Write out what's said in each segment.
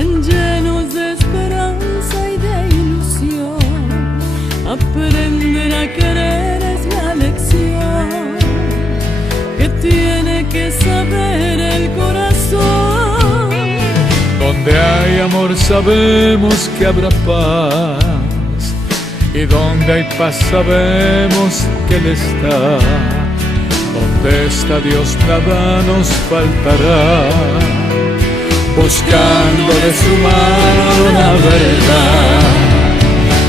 tan llenos de esperanza y de ilusión. Aprender a querer es la lección que tiene que saber el corazón. Donde hay amor sabemos que habrá paz, y donde hay paz sabemos que Él está. Donde está Dios nada nos faltará, buscando de su mano la verdad.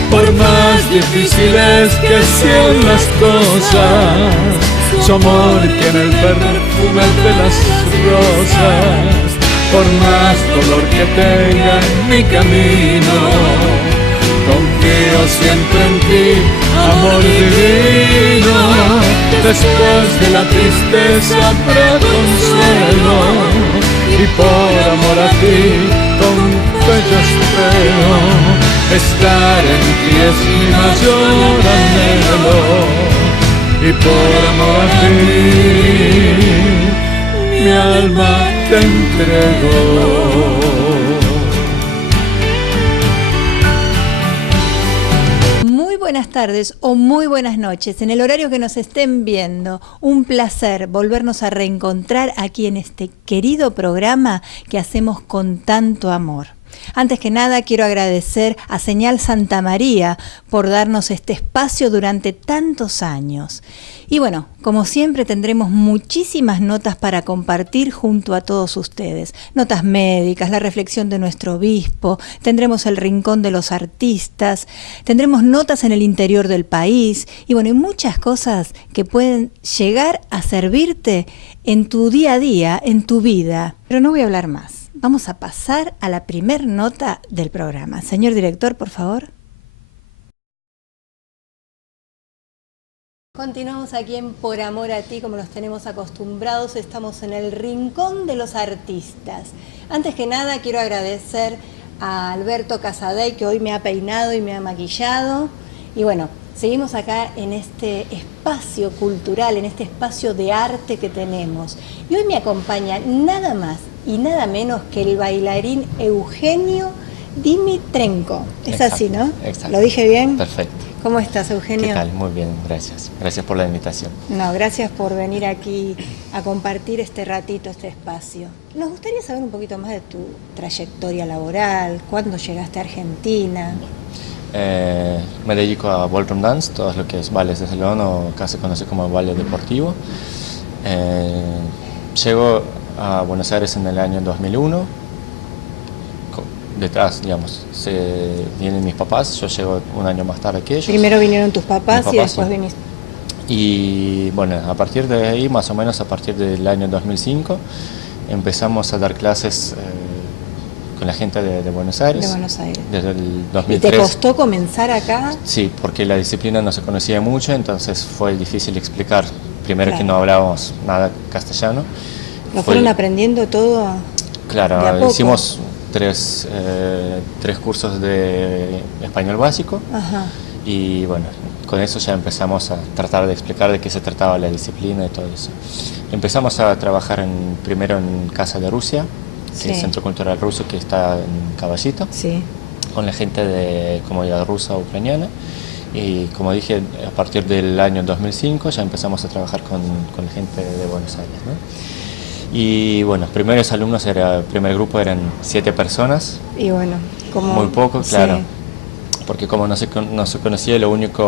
Por más difíciles que sean las cosas, su amor tiene el perfume de las rosas. Por más dolor que tenga en mi camino, confío siempre en ti, amor divino. Después de la tristeza habrá consuelo, y por amor a ti con fe yo espero. Estar en ti es mi mayor anhelo, y por amor a ti mi alma te entrego. Buenas tardes o muy buenas noches, en el horario que nos estén viendo. Un placer volvernos a reencontrar aquí en este querido programa que hacemos con tanto amor. Antes que nada quiero agradecer a Señal Santa María por darnos este espacio durante tantos años. Y bueno, como siempre tendremos muchísimas notas para compartir junto a todos ustedes. Notas médicas, la reflexión de nuestro obispo, tendremos el rincón de los artistas, tendremos notas en el interior del país y bueno, y muchas cosas que pueden llegar a servirte en tu día a día, en tu vida. Pero no voy a hablar más. Vamos a pasar a la primer nota del programa. Señor director, por favor. Continuamos aquí en Por Amor a Ti, como nos tenemos acostumbrados, estamos en el rincón de los artistas. Antes que nada quiero agradecer a Alberto Casadei, que hoy me ha peinado y me ha maquillado. Y bueno, seguimos acá en este espacio cultural, en este espacio de arte que tenemos. Y hoy me acompaña nada más y nada menos que el bailarín Eugenio Dimitrenko. Es exacto, así, ¿no? Exacto. ¿Lo dije bien? Perfecto. ¿Cómo estás, Eugenio? ¿Qué tal? Muy bien, gracias. Gracias por la invitación. No, gracias por venir aquí a compartir este ratito, este espacio. Nos gustaría saber un poquito más de tu trayectoria laboral, cuándo llegaste a Argentina. Me dedico a ballroom dance, todo lo que es ballet de salón o acá se conoce como ballet deportivo. Llego a Buenos Aires en el año 2001. Detrás, digamos, vienen mis papás, yo llego un año más tarde que ellos. Primero vinieron tus papás y después sí. viniste. Y bueno, a partir de ahí, más o menos a partir del año 2005, empezamos a dar clases con la gente de Buenos Aires. De Buenos Aires. Desde el 2003. ¿Y te costó comenzar acá? Sí, porque la disciplina no se conocía mucho, entonces fue difícil explicar. Primero, claro, que no hablábamos nada castellano. ¿Lo fueron aprendiendo todo? Claro, hicimos tres cursos de español básico. Ajá. Y bueno, con eso ya empezamos a tratar de explicar de qué se trataba la disciplina y todo eso. Empezamos a trabajar primero en Casa de Rusia, que sí, es el Centro Cultural Ruso que está en Caballito, sí, con la gente de comunidad rusa o ucraniana. Y como dije, a partir del año 2005 ya empezamos a trabajar con la gente de Buenos Aires, ¿no? Y bueno, primeros alumnos, el primer grupo eran 7 personas. Y bueno, como... Muy poco, claro. Sí. Porque como no se conocía, la única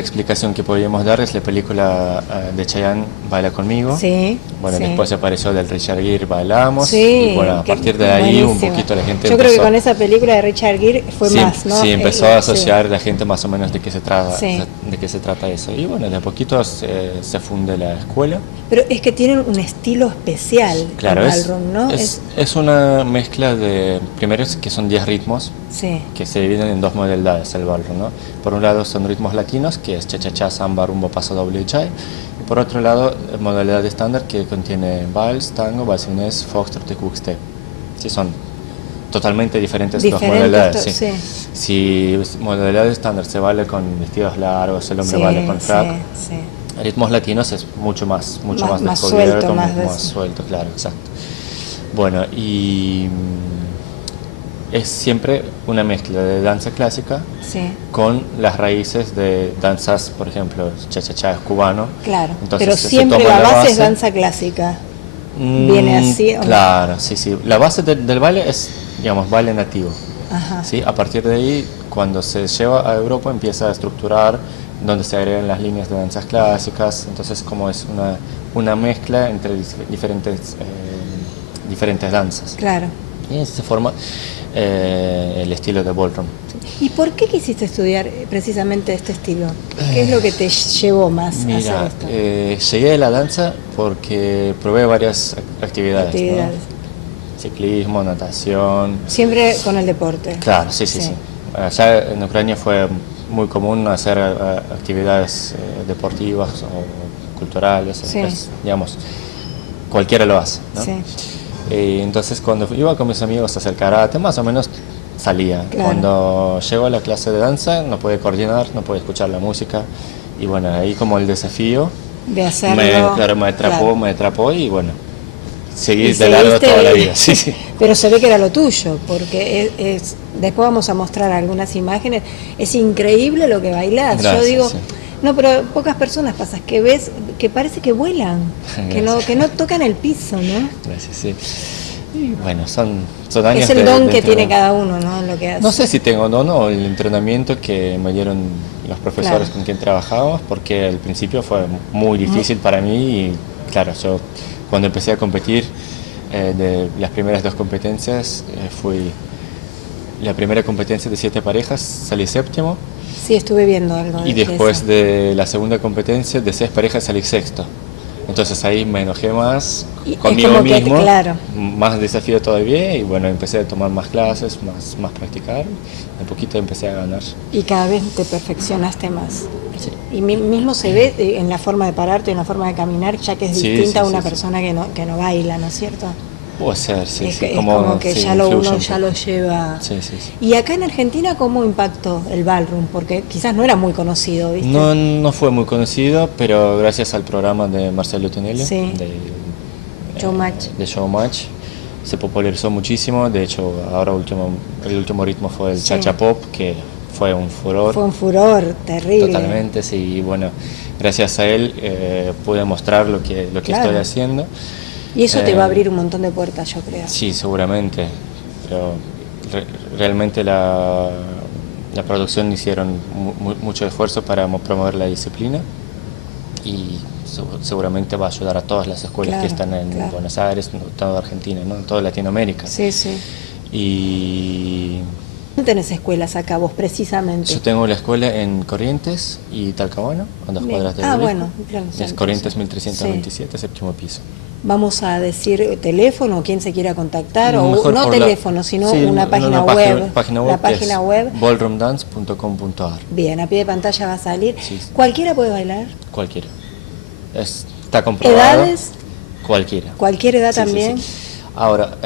explicación que podíamos dar es la película de Chayanne, Baila Conmigo. Sí. Bueno, sí, después apareció del Richard Gere, Bailamos. Sí. Y bueno, a partir de ahí buenísimo. Un poquito la gente creo que con esa película de Richard Gere fue sí, más, ¿no? Sí, empezó a asociar la gente más o menos de qué se trata, sí, de qué se trata eso. Y bueno, de a poquito se funde la escuela. Pero es que tienen un estilo especial, claro, el ballroom, ¿no? Es una mezcla de, primero que son 10 ritmos, sí, que se dividen en 2 modalidades el ballroom, ¿no? Por un lado son ritmos latinos, que es cha-cha-cha, samba, rumbo, paso doble y chai. Y por otro lado, modalidad estándar que contiene vals, tango, balsinés, foxtrot y quickstep. Sí, son totalmente diferentes dos modalidades. Sí. Sí. Si modalidad estándar se vale con vestidos largos, el hombre sí, vale con frac. Sí, sí. Ritmos latinos es mucho más descubierto, más suelto, claro, exacto. Bueno, y es siempre una mezcla de danza clásica Sí. con las raíces de danzas, por ejemplo, cha-cha-cha es cubano. Claro, Entonces pero se siempre toma la base es danza clásica. ¿Viene así o no? Claro, sí, sí. La base del baile es, digamos, baile nativo. Ajá. ¿Sí? A partir de ahí, cuando se lleva a Europa, empieza a estructurar donde se agregan las líneas de danzas clásicas. Entonces, como es una mezcla entre diferentes danzas. Claro. Y así se forma el estilo de ballroom. ¿Y por qué quisiste estudiar precisamente este estilo? ¿Qué es lo que te llevó más a hacer Mira, esto? llegué a la danza porque probé varias actividades. Actividades. ¿no? Ciclismo, natación. Siempre con el deporte. Claro, sí, sí, sí. Allá en Ucrania fue muy común hacer actividades deportivas o culturales, Sí. digamos, cualquiera lo hace, ¿no? Sí. Entonces cuando iba con mis amigos a hacer karate, más o menos salía. Claro. Cuando llego a la clase de danza no puede coordinar, no puede escuchar la música y bueno, ahí como el desafío De hacerlo. me atrapó y bueno, seguí Y de largo seguiste- toda la vida. Sí, sí. Pero se ve que era lo tuyo, porque después vamos a mostrar algunas imágenes. Es increíble lo que bailás. Yo Gracias, digo, sí. no, pero pocas personas pasas que ves que parece que vuelan, Gracias. que no tocan el piso, ¿no? Gracias, sí. Y bueno, son años Es el don de que tiene entrenamiento. cada uno, ¿no? En lo que hace. No sé si tengo don o el entrenamiento que me dieron los profesores Claro. con quien trabajamos, porque al principio fue muy difícil para mí y claro, yo cuando empecé a competir, de las primeras 2 competencias, fui la primera competencia de 7 parejas, salí séptimo Sí, estuve viendo algo y de después eso. de la segunda competencia de 6 parejas salí sexto. Entonces ahí me enojé más Y es conmigo como que, mismo, claro. más desafío todavía y bueno, empecé a tomar más clases, más practicar, de poquito empecé a ganar. Y cada vez te perfeccionaste más. Sí. Y mismo se ve en la forma de pararte, en la forma de caminar, ya que es Sí, distinta sí, a una sí, sí. persona que no baila, ¿no es cierto? Puede ser, sí, es sí. es como que sí, ya influye uno un ya poco. lo lleva. Sí, sí, sí. Y acá en Argentina, ¿cómo impactó el ballroom? Porque quizás no era muy conocido, ¿viste? No fue muy conocido, pero gracias al programa de Marcelo Tinelli, Sí. Showmatch. de Showmatch, se popularizó muchísimo. De hecho, ahora el último ritmo fue el Sí. Cha-Cha Pop, que fue un furor. Fue un furor terrible. Totalmente, sí. Y bueno, gracias a él pude mostrar lo que Claro. estoy haciendo. Y eso te va a abrir un montón de puertas, yo creo. Sí, seguramente, pero realmente la producción hicieron mucho esfuerzo para promover la disciplina y seguramente va a ayudar a todas las escuelas Claro, que están en claro. Buenos Aires, en toda Argentina, ¿no? En toda Latinoamérica. Sí, sí. Y ¿No tenés escuelas acá vos, precisamente? yo tengo la escuela en Corrientes y Talcahuano, a 2 Bien. cuadras de Ah, Obelisco. bueno, bien, Es entonces. Corrientes 1327, séptimo piso. Vamos a decir teléfono, quién se quiera contactar, o Mejor no por la- teléfono, sino sí, una página web. página web La que página es web. ballroomdance.com.ar. Bien, a pie de pantalla va a salir. Sí, sí. ¿Cualquiera puede bailar? Cualquiera. Está comprobado. ¿Edades? Cualquiera. ¿Cualquier edad Sí, sí, también? sí. Ahora,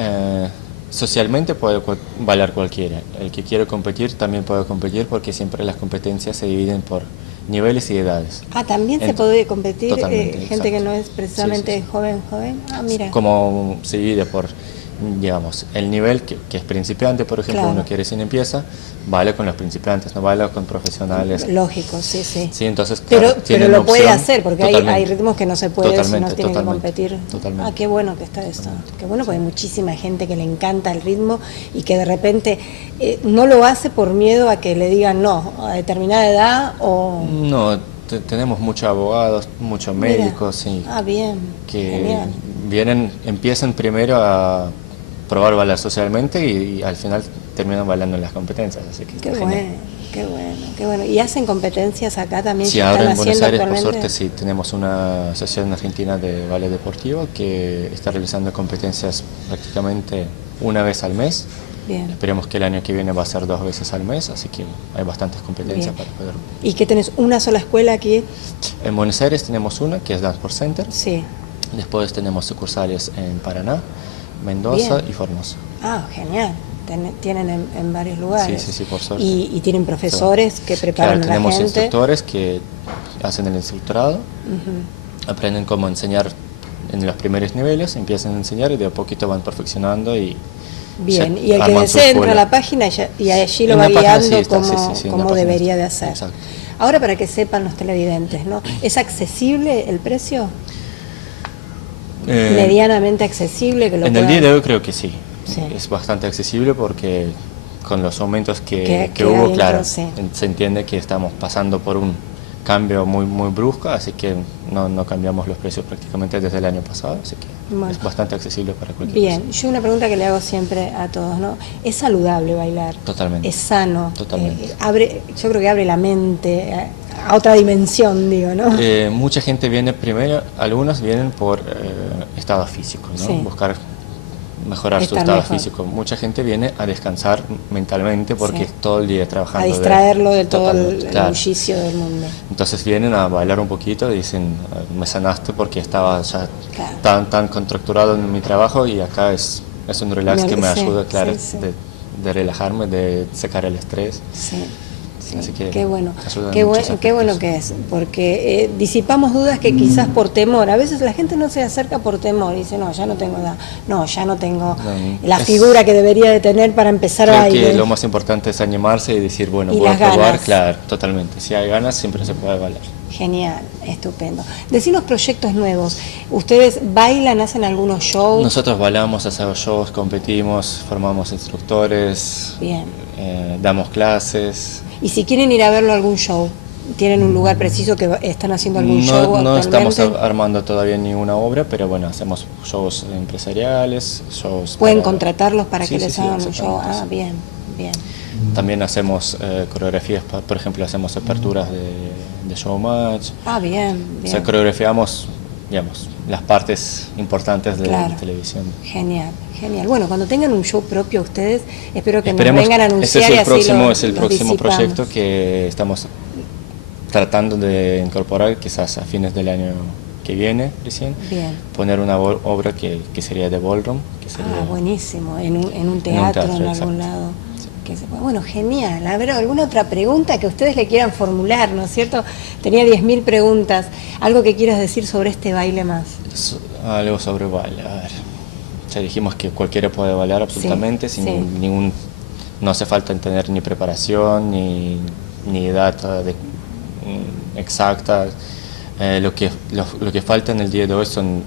socialmente puede bailar cualquiera. El que quiere competir también puede competir porque siempre las competencias se dividen por niveles y edades. Ah, también se Ent- puede competir Totalmente, gente exacto. que no es precisamente Sí, sí, sí. joven. Ah, mira. Como se divide por, digamos, el nivel que es principiante, por ejemplo, Claro. uno que recién empieza, baila con los principiantes, no baila con profesionales. Lógico, sí, sí. Sí, entonces, Pero, claro, pero tienen lo puede opción. hacer, porque hay Totalmente. ritmos que no se puede si no Totalmente, tiene que totalmente, competir. totalmente. Ah, qué bueno que está esto. Qué bueno, porque hay muchísima gente que le encanta el ritmo y que de repente no lo hace por miedo a que le digan no a determinada edad o... No, tenemos muchos abogados, muchos Mira. médicos, sí, Ah, bien. que Genial. empiezan primero a probar bailar socialmente y al final terminan bailando en las competencias, así que Qué está bueno, genial. qué bueno, qué bueno. ¿Y hacen competencias acá también? Sí, ¿Ya ahora están en Buenos haciendo Aires, por actualmente? suerte, sí, tenemos una asociación argentina de ballet deportivo que está realizando competencias prácticamente una vez al mes. Bien. Esperemos que el año que viene va a ser 2 veces al mes, así que hay bastantes competencias Bien. para poder. ¿Y qué tenés? ¿Una sola escuela aquí? En Buenos Aires tenemos una que es Dance Sport Center. Sí. Después tenemos sucursales en Paraná, Mendoza Bien. y Formosa. Ah, genial. Tienen en varios lugares. Sí, sí, sí, por suerte. Y tienen profesores que preparan Claro, a la tenemos gente. instructores que hacen el instructorado, Ujú. aprenden cómo enseñar en los primeros niveles, empiezan a enseñar y de a poquito van perfeccionando y bien, y el que desee entra a la página y allí lo va guiando como debería de hacer. Exacto. Ahora, para que sepan los televidentes, ¿no? ¿Es accesible el precio? ¿Medianamente accesible? Que lo en puedan... el día de hoy creo que sí. Sí. Es bastante accesible porque con los aumentos que Que hubo, hay, claro, sí. se entiende que estamos pasando por un cambio muy brusco, así que no cambiamos los precios prácticamente desde el año pasado, así que bueno, es bastante accesible para cualquier bien, persona. yo una pregunta que le hago siempre a todos, ¿no? ¿Es saludable bailar? Totalmente. ¿Es sano? Totalmente. Yo creo que abre la mente a otra dimensión, digo, ¿no? Mucha gente viene primero, algunos vienen por estado físico, ¿no? Sí. Buscar mejorar su Estar estado mejor. físico. Mucha gente viene a descansar mentalmente porque Sí. es todo el día trabajando. A distraerlo de todo Totalmente, el claro. bullicio del mundo. Entonces vienen a bailar un poquito y dicen, me sanaste porque estaba ya Claro. tan contracturado en mi trabajo y acá es un relax que me Sí, ayuda, claro, sí. de relajarme, de sacar el estrés. Sí. Sí, Así que qué bueno, ayuda en qué muchos bueno aspectos. que es, porque disipamos dudas que quizás por temor, a veces la gente no se acerca por temor y dice, no, ya no tengo edad, no, ya no tengo la figura que debería de tener para empezar a Creo bailar. que lo más importante es animarse y decir, bueno, Y voy a las probar, ganas. claro, totalmente. Si hay ganas, siempre se puede bailar. Genial, estupendo. Decinos proyectos nuevos. ¿Ustedes bailan, hacen algunos shows? Nosotros bailamos, hacemos shows, competimos, formamos instructores, Bien. damos clases. Y si quieren ir a verlo a algún show, ¿tienen un lugar preciso que están haciendo algún show No estamos actualmente? armando todavía ninguna obra, pero bueno, hacemos shows empresariales, shows... ¿Pueden para- contratarlos para Sí, que sí, les sí, hagan un show? exactamente, Ah, sí. bien, bien. También hacemos coreografías, por ejemplo, hacemos aperturas de showmatch. Ah, bien, O bien. sea, coreografiamos, digamos, las partes importantes de Claro. la televisión. Genial, genial. Bueno, cuando tengan un show propio ustedes, espero que Esperemos, nos vengan a anunciar ese y es el así próximo, lo, es el los próximo disipamos. proyecto que estamos tratando de incorporar, quizás a fines del año que viene recién. Bien. Poner una obra que sería de ballroom, que sería Ah, buenísimo, en un teatro, en algún exacto. lado. Que se pueda- Bueno, genial. A ver, ¿alguna otra pregunta que ustedes le quieran formular, no es cierto? Tenía 10.000 preguntas. ¿Algo que quieras decir sobre este baile más? algo sobre baile. A ver, ya dijimos que cualquiera puede bailar absolutamente, Sí, sin sí. no hace falta tener ni preparación ni edad exacta. Lo que falta en el día de hoy son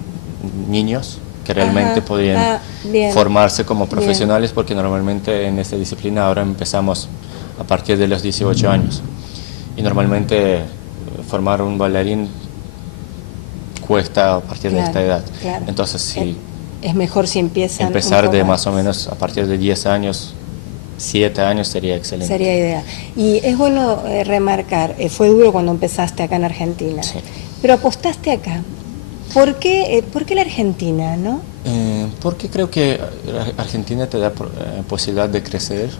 niños que realmente Ajá, podrían bien. formarse como profesionales, porque normalmente en esta disciplina ahora empezamos a partir de los 18 años y normalmente formar un bailarín cuesta a partir de esta edad. Claro. Entonces, sí, Es mejor si empiezan empezar un poco de antes. más o menos a partir de 10 años, 7 años sería excelente. Sería idea. Y es bueno remarcar, fue duro cuando empezaste acá en Argentina, Sí. pero apostaste acá. ¿Por qué la Argentina, no? Porque creo que Argentina te da posibilidad de crecer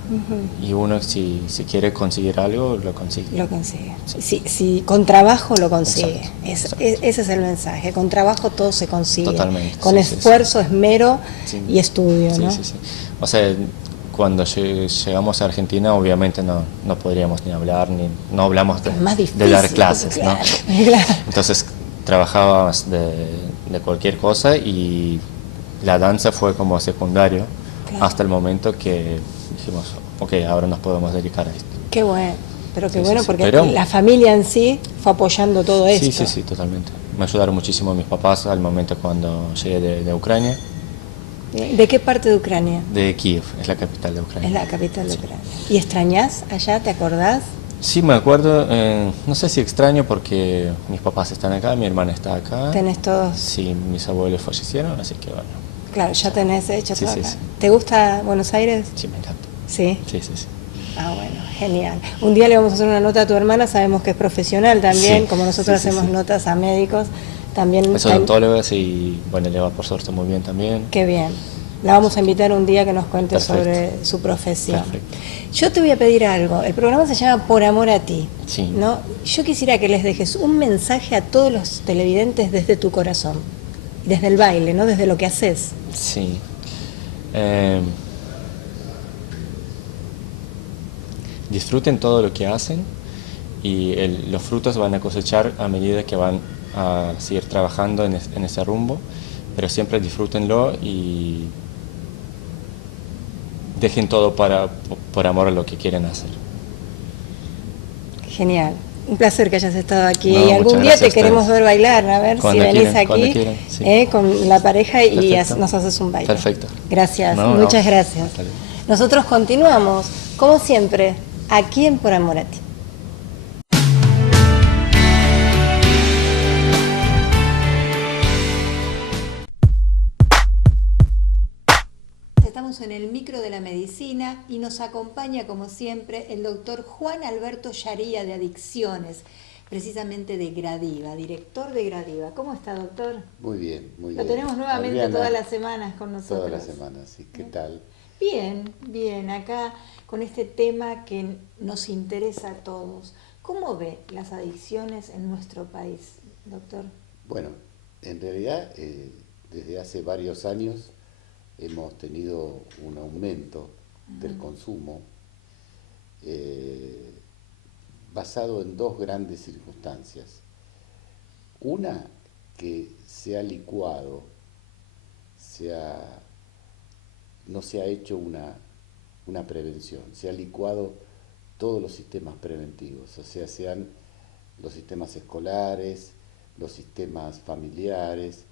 y uno si quiere conseguir algo, lo consigue. Lo consigue. Sí. Si con trabajo lo consigue. Exacto, Ese es el mensaje. Con trabajo todo se consigue. Totalmente, Con sí, sí, esfuerzo, esmero Sí. y estudio, Sí, ¿no? sí, sí. O sea, cuando llegamos a Argentina, obviamente no podríamos ni hablar, no hablamos Es más difícil, de dar clases, claro, ¿no? claro. Entonces trabajábamos de cualquier cosa y la danza fue como secundario Claro. hasta el momento que dijimos, ok, ahora nos podemos dedicar a esto. Qué bueno. Pero qué Sí, bueno sí, sí. porque Pero- la familia en sí fue apoyando todo esto. Sí, sí, sí, totalmente. Me ayudaron muchísimo mis papás al momento cuando llegué de Ucrania, ¿De qué parte de Ucrania? de Kiev, es la capital de Ucrania. Es la capital de Ucrania. ¿Y extrañás allá? ¿Te acordás? Sí, me acuerdo, no sé si extraño porque mis papás están acá, mi hermana está acá. Tenés todos, Sí, mis abuelos fallecieron, así que bueno, claro, ya tenés hecho Sí, todo sí, acá. sí. ¿Te gusta Buenos Aires? sí, me encanta. Sí. Sí, sí, sí. Ah, bueno, genial. Un día le vamos a hacer una nota a tu hermana, sabemos que es profesional también, Sí, como nosotros sí, sí, hacemos sí. notas a médicos, también. Es odontóloga y bueno, le va por suerte muy bien también. Qué bien. La vamos a invitar un día que nos cuente Perfecto. sobre su profesión. Perfecto. Yo te voy a pedir algo. El programa se llama Por Amor a Ti. Sí. ¿No? Yo quisiera que les dejes un mensaje a todos los televidentes desde tu corazón, desde el baile, ¿no? Desde lo que haces. Sí. Disfruten todo lo que hacen y los frutos van a cosechar a medida que van a seguir trabajando en ese rumbo. pero siempre disfrútenlo y dejen todo por amor a lo que quieren hacer. Genial. Un placer que hayas estado aquí. No, y algún día te queremos ver bailar, a ver cuando si venís quieran, aquí sí. con la pareja y Perfecto. nos haces un baile. Perfecto. Gracias, No, muchas no. gracias. Hasta luego. Nosotros continuamos, como siempre, aquí en Por Amor a Ti. Estamos en el micro de la medicina y nos acompaña, como siempre, el doctor Juan Alberto Yaría de Adicciones, precisamente de Gradiva, director de Gradiva. ¿Cómo está, doctor? Muy bien, muy bien. Lo tenemos nuevamente Adriana, todas las semanas con nosotros. todas las semanas, sí. ¿Qué tal? Bien, bien, acá con este tema que nos interesa a todos. ¿Cómo ve las adicciones en nuestro país, doctor? Bueno, en realidad, desde hace varios años hemos tenido un aumento del consumo basado en dos grandes circunstancias. Una, que se ha licuado, no se ha hecho una prevención, se ha licuado todos los sistemas preventivos, o sea, sean los sistemas escolares, los sistemas familiares,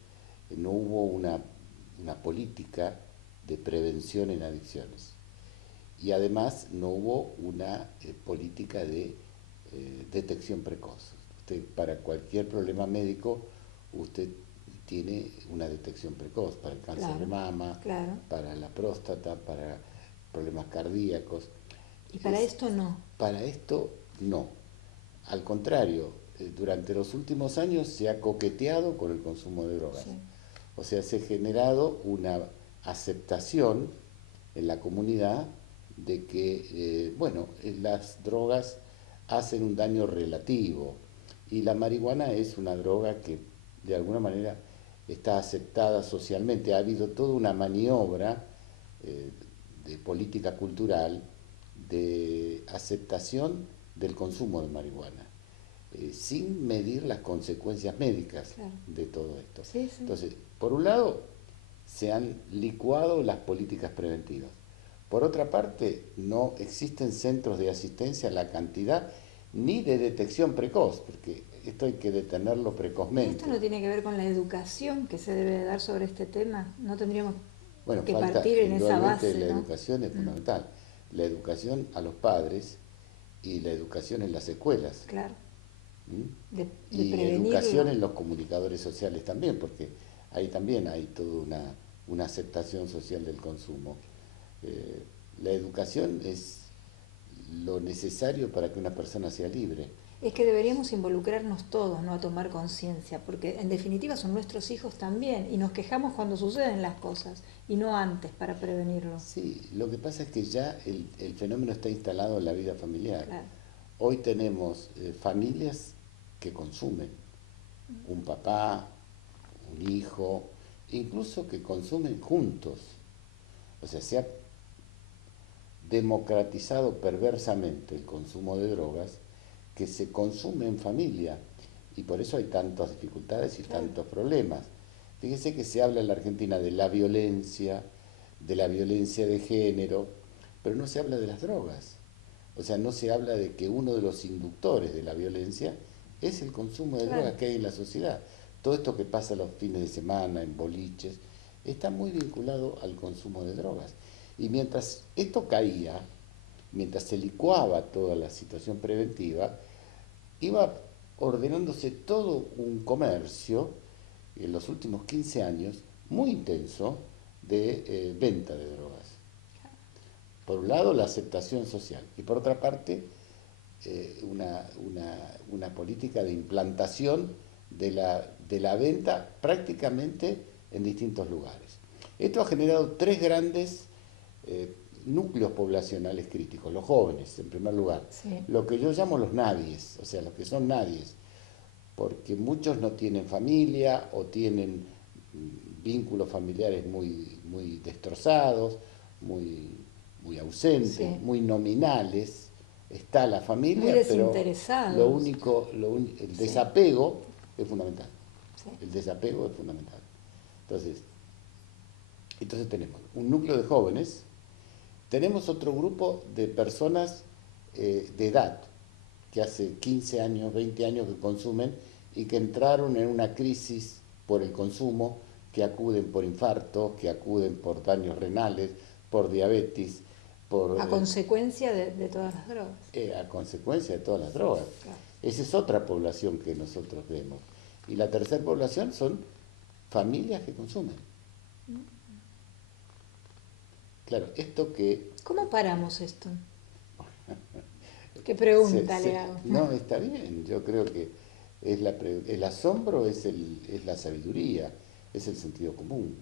no hubo una política de prevención en adicciones. Y además no hubo una política de detección precoz. Usted, para cualquier problema médico, usted tiene una detección precoz para el cáncer de mama, para la próstata, para problemas cardíacos. ¿Y para esto no? Para esto no. Al contrario, durante los últimos años se ha coqueteado con el consumo de drogas. Sí. O sea, se ha generado una aceptación en la comunidad de que, las drogas hacen un daño relativo y la marihuana es una droga que de alguna manera está aceptada socialmente. Ha habido toda una maniobra de política cultural de aceptación del consumo de marihuana, sin medir las consecuencias médicas de todo esto. Sí, sí. Entonces, por un lado, se han licuado las políticas preventivas. Por otra parte, no existen centros de asistencia a la cantidad ni de detección precoz, porque esto hay que detenerlo precozmente. ¿Esto no tiene que ver con la educación que se debe dar sobre este tema? ¿No tendríamos que partir en esa base? La educación es fundamental. La educación a los padres y la educación en las escuelas. Claro. Y educación en los comunicadores sociales también, porque ahí también hay toda una aceptación social del consumo. La educación es lo necesario para que una persona sea libre. Es que deberíamos involucrarnos todos, ¿no?, a tomar conciencia, porque en definitiva son nuestros hijos también, y nos quejamos cuando suceden las cosas, y no antes para prevenirlo. Sí, lo que pasa es que ya el fenómeno está instalado en la vida familiar. Claro. Hoy tenemos familias que consumen, un papá, un hijo, incluso que consumen juntos. O sea, se ha democratizado perversamente el consumo de drogas, que se consume en familia, y por eso hay tantas dificultades y tantos problemas. Fíjese que se habla en la Argentina de la violencia de género, pero no se habla de las drogas. O sea, no se habla de que uno de los inductores de la violencia es el consumo de drogas que hay en la sociedad. Todo esto que pasa los fines de semana, en boliches, está muy vinculado al consumo de drogas. Y mientras esto caía, mientras se licuaba toda la situación preventiva, iba ordenándose todo un comercio, en los últimos 15 años, muy intenso, de venta de drogas. Por un lado, la aceptación social, y por otra parte, una política de implantación de la venta prácticamente en distintos lugares. Esto ha generado tres grandes núcleos poblacionales críticos, los jóvenes, en primer lugar, lo que yo llamo los nadies, o sea, los que son nadies, porque muchos no tienen familia o tienen vínculos familiares muy destrozados, muy ausentes, muy nominales. Está la familia, pero el desapego es fundamental. Sí. El desapego es fundamental. Entonces tenemos un núcleo de jóvenes, tenemos otro grupo de personas de edad, que hace 15 años, 20 años que consumen y que entraron en una crisis por el consumo, que acuden por infartos, que acuden por daños renales, por diabetes, a consecuencia de todas las drogas. A consecuencia de todas las drogas. Claro. Esa es otra población que nosotros vemos. Y la tercera población son familias que consumen. Claro, esto que... ¿Cómo paramos esto? ¿Qué pregunta le hago? No, está bien. Yo creo que el asombro es la sabiduría, es el sentido común.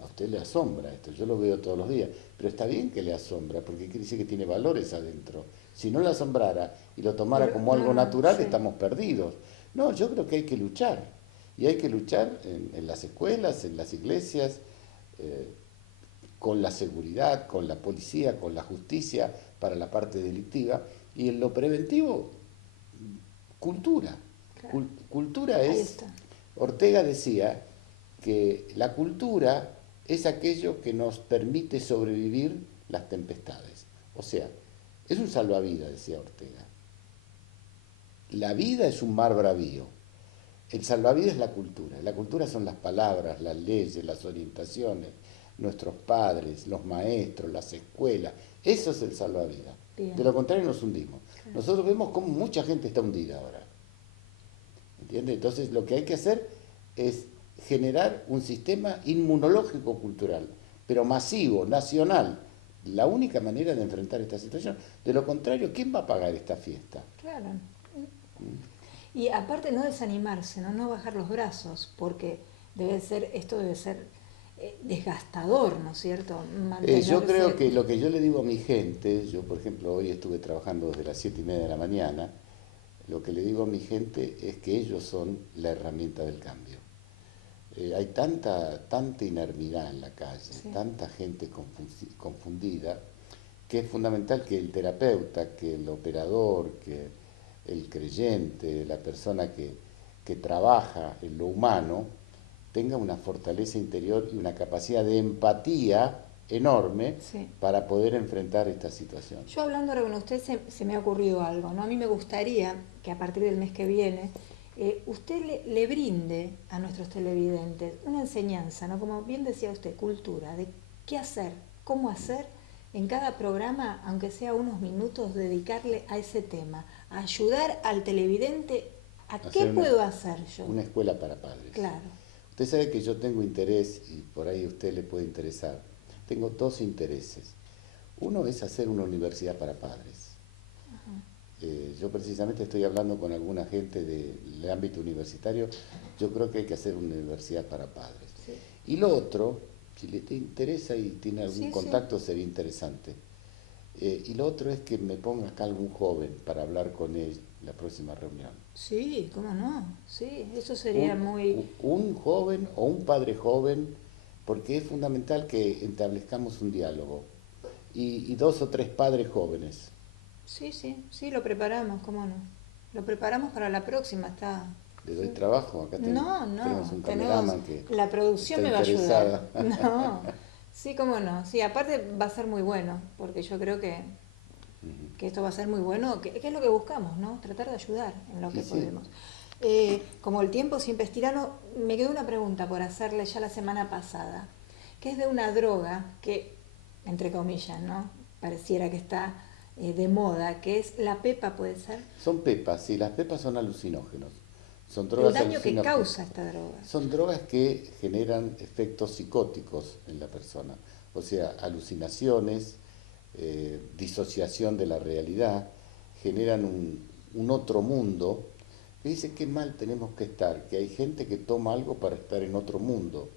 A usted le asombra esto, yo lo veo todos los días, pero está bien que le asombra, porque quiere decir que tiene valores adentro. Si no le asombrara y lo tomara como algo natural, sí, estamos perdidos. No, yo creo que hay que luchar, y hay que luchar en las escuelas, en las iglesias, con la seguridad, con la policía, con la justicia para la parte delictiva, y en lo preventivo, cultura. Claro. Cultura es... Ortega decía que la cultura es aquello que nos permite sobrevivir las tempestades. O sea, es un salvavidas, decía Ortega. La vida es un mar bravío. El salvavidas es la cultura. La cultura son las palabras, las leyes, las orientaciones, nuestros padres, los maestros, las escuelas. Eso es el salvavidas. Bien. De lo contrario nos hundimos. Claro. Nosotros vemos cómo mucha gente está hundida ahora. ¿Entiendes? Entonces lo que hay que hacer es generar un sistema inmunológico cultural, pero masivo, nacional. La única manera de enfrentar esta situación. De lo contrario, ¿quién va a pagar esta fiesta? Claro. Y aparte no desanimarse, no bajar los brazos, porque esto debe ser desgastador, ¿no es cierto? Yo creo que lo que yo le digo a mi gente, yo por ejemplo hoy estuve trabajando desde las 7:30 de la mañana, lo que le digo a mi gente es que ellos son la herramienta del cambio. Hay tanta inermidad en la calle, sí, tanta gente confundida, que es fundamental que el terapeuta, que el operador, que el creyente, la persona que trabaja en lo humano, tenga una fortaleza interior y una capacidad de empatía enorme, sí, para poder enfrentar esta situación. Yo hablando ahora con usted se me ha ocurrido algo, ¿no? A mí me gustaría que a partir del mes que viene usted le brinde a nuestros televidentes una enseñanza, ¿no? Como bien decía usted, cultura, de qué hacer, cómo hacer en cada programa, aunque sea unos minutos, dedicarle a ese tema, a ayudar al televidente a qué puedo hacer yo. Una escuela para padres. Claro. Usted sabe que yo tengo interés, y por ahí a usted le puede interesar, tengo dos intereses. Uno es hacer una universidad para padres. Yo precisamente estoy hablando con alguna gente del ámbito universitario, yo creo que hay que hacer una universidad para padres. Sí. Y lo otro, si le interesa y tiene algún contacto, sería interesante. Y lo otro es que me ponga acá algún joven para hablar con él la próxima reunión. Sí, cómo no, sí, eso sería un joven o un padre joven, porque es fundamental que establezcamos un diálogo. Y 2 o 3 padres jóvenes. Sí, lo preparamos, cómo no. Lo preparamos para la próxima, está... ¿Le doy trabajo? Acá tenemos un cameraman que la producción me va a ayudar. No, sí, cómo no. Sí, aparte va a ser muy bueno, porque yo creo que esto va a ser muy bueno, que es lo que buscamos, ¿no? Tratar de ayudar en lo que podemos. Como el tiempo siempre es tirano, me quedó una pregunta por hacerle ya la semana pasada, que es de una droga que, entre comillas, ¿no? Pareciera que está de moda, que es la pepa, ¿puede ser? Son pepas, sí, las pepas son alucinógenos. Son drogas el daño que causa esta droga. Son drogas que generan efectos psicóticos en la persona, o sea, alucinaciones, disociación de la realidad, generan un otro mundo. Y dice qué mal tenemos que estar, que hay gente que toma algo para estar en otro mundo,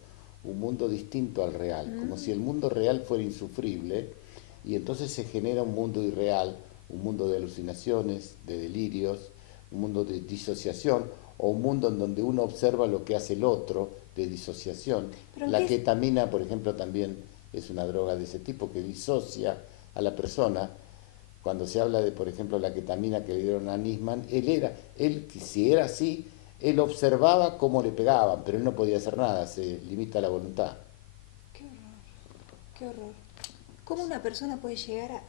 un mundo distinto al real, como si el mundo real fuera insufrible, y entonces se genera un mundo irreal, un mundo de alucinaciones, de delirios, un mundo de disociación, o un mundo en donde uno observa lo que hace el otro, de disociación. La ketamina, por ejemplo, también es una droga de ese tipo que disocia a la persona. Cuando se habla de, por ejemplo, la ketamina que le dieron a Nisman, él si era así, Él observaba cómo le pegaban, pero él no podía hacer nada, se limita a la voluntad. Qué horror, qué horror. ¿Cómo una persona puede llegar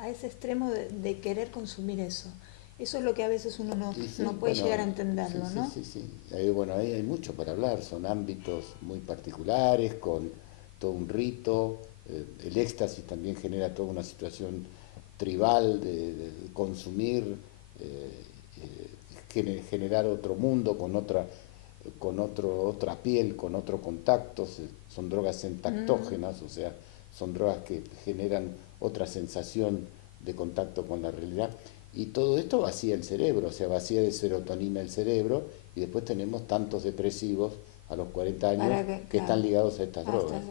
a ese extremo de querer consumir eso? Eso es lo que a veces uno no puede llegar a entenderlo, ¿no? Sí. Bueno, ahí hay mucho para hablar, son ámbitos muy particulares, con todo un rito. El éxtasis también genera toda una situación tribal de consumir, generar otro mundo con otra piel, con otro contacto. Son drogas entactógenas, o sea, son drogas que generan otra sensación de contacto con la realidad. Y todo esto vacía el cerebro, o sea, vacía de serotonina el cerebro, y después tenemos tantos depresivos a los 40 años que están ligados a estas drogas.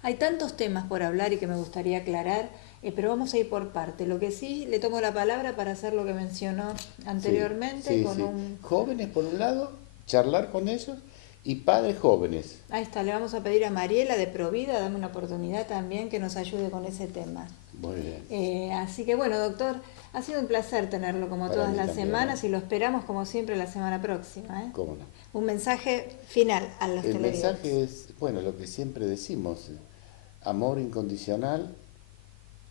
Hay tantos temas por hablar y que me gustaría aclarar, pero vamos a ir por parte. Lo que sí, le tomo la palabra para hacer lo que mencionó anteriormente. Jóvenes por un lado, charlar con ellos, y padres jóvenes. Ahí está, le vamos a pedir a Mariela de Provida, dame una oportunidad también que nos ayude con ese tema. Muy bien. Así que bueno, doctor, ha sido un placer tenerlo como todas las semanas y lo esperamos como siempre la semana próxima. ¿Cómo no? Un mensaje final a los televidentes. El mensaje es, bueno, lo que siempre decimos, amor incondicional,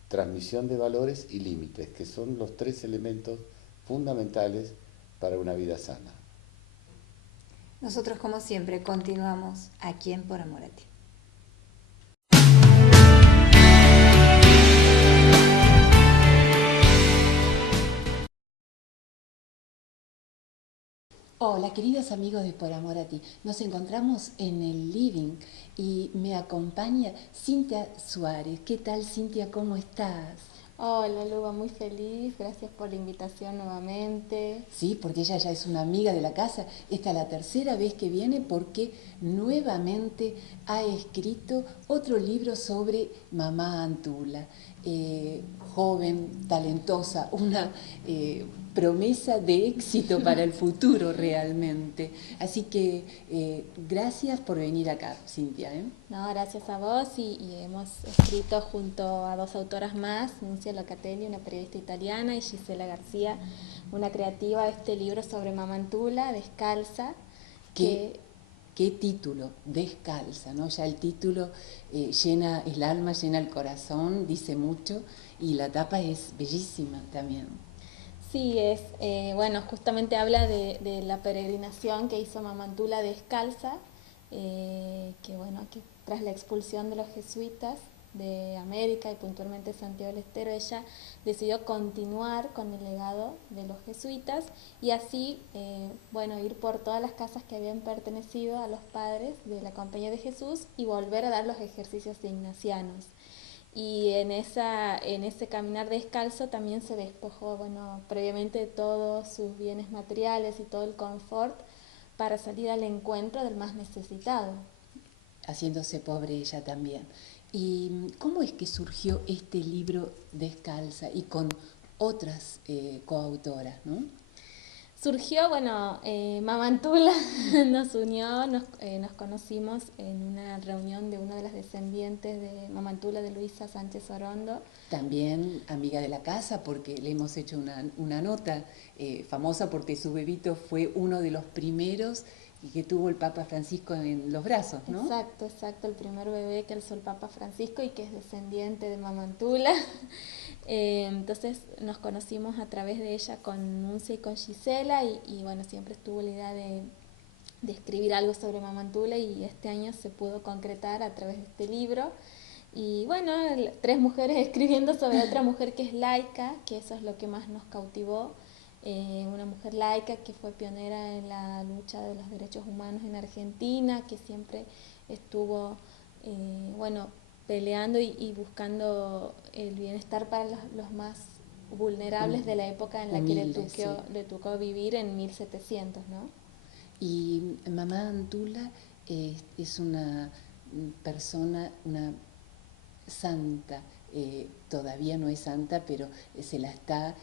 transmisión de valores y límites, que son los 3 elementos fundamentales para una vida sana. Nosotros, como siempre, continuamos aquí en Por Amor a Ti. Hola, queridos amigos de Por Amor a Ti. Nos encontramos en el living y me acompaña Cintia Suárez. ¿Qué tal, Cintia? ¿Cómo estás? Hola, Luba, muy feliz. Gracias por la invitación nuevamente. Sí, porque ella ya es una amiga de la casa. Esta es la tercera vez que viene porque nuevamente ha escrito otro libro sobre Mamá Antula. Joven, talentosa, una promesa de éxito para el futuro realmente. Así que gracias por venir acá, Cintia. No, gracias a vos y hemos escrito junto a 2 autoras más, Nuncia Locatelli, una periodista italiana, y Gisela García, una creativa, este libro sobre Mamá Antula, Descalza. ¿Qué título? Descalza, ¿no? Ya el título llena el alma, llena el corazón, dice mucho, y la tapa es bellísima también. Sí, bueno, justamente habla de la peregrinación que hizo Mamá Antula descalza, que tras la expulsión de los jesuitas de América y puntualmente Santiago del Estero, ella decidió continuar con el legado de los jesuitas y así, ir por todas las casas que habían pertenecido a los padres de la Compañía de Jesús y volver a dar los ejercicios ignacianos. Y en ese caminar descalzo también se despojó, previamente de todos sus bienes materiales y todo el confort para salir al encuentro del más necesitado. Haciéndose pobre ella también. ¿Y cómo es que surgió este libro Descalza y con otras coautoras, ¿no? Surgió, Mamá Antula nos unió, nos conocimos en una reunión de una de las descendientes de Mamá Antula, de Luisa Sánchez Orondo. También amiga de la casa, porque le hemos hecho una nota famosa porque su bebito fue uno de los primeros y que tuvo el Papa Francisco en los brazos, ¿no? Exacto, el primer bebé que alzó el Papa Francisco y que es descendiente de Mamá Antula. Entonces nos conocimos a través de ella con Nuncia y con Gisela y siempre estuvo la idea de escribir algo sobre Mamá Antula y este año se pudo concretar a través de este libro. Y 3 mujeres escribiendo sobre otra mujer que es laica, que eso es lo que más nos cautivó. Una mujer laica que fue pionera en la lucha de los derechos humanos en Argentina, que siempre estuvo peleando y buscando el bienestar para los más vulnerables de la época en la humilde, que le tocó vivir en 1700, ¿no? Y Mamá Antula es una persona, una santa, todavía no es santa, pero se la está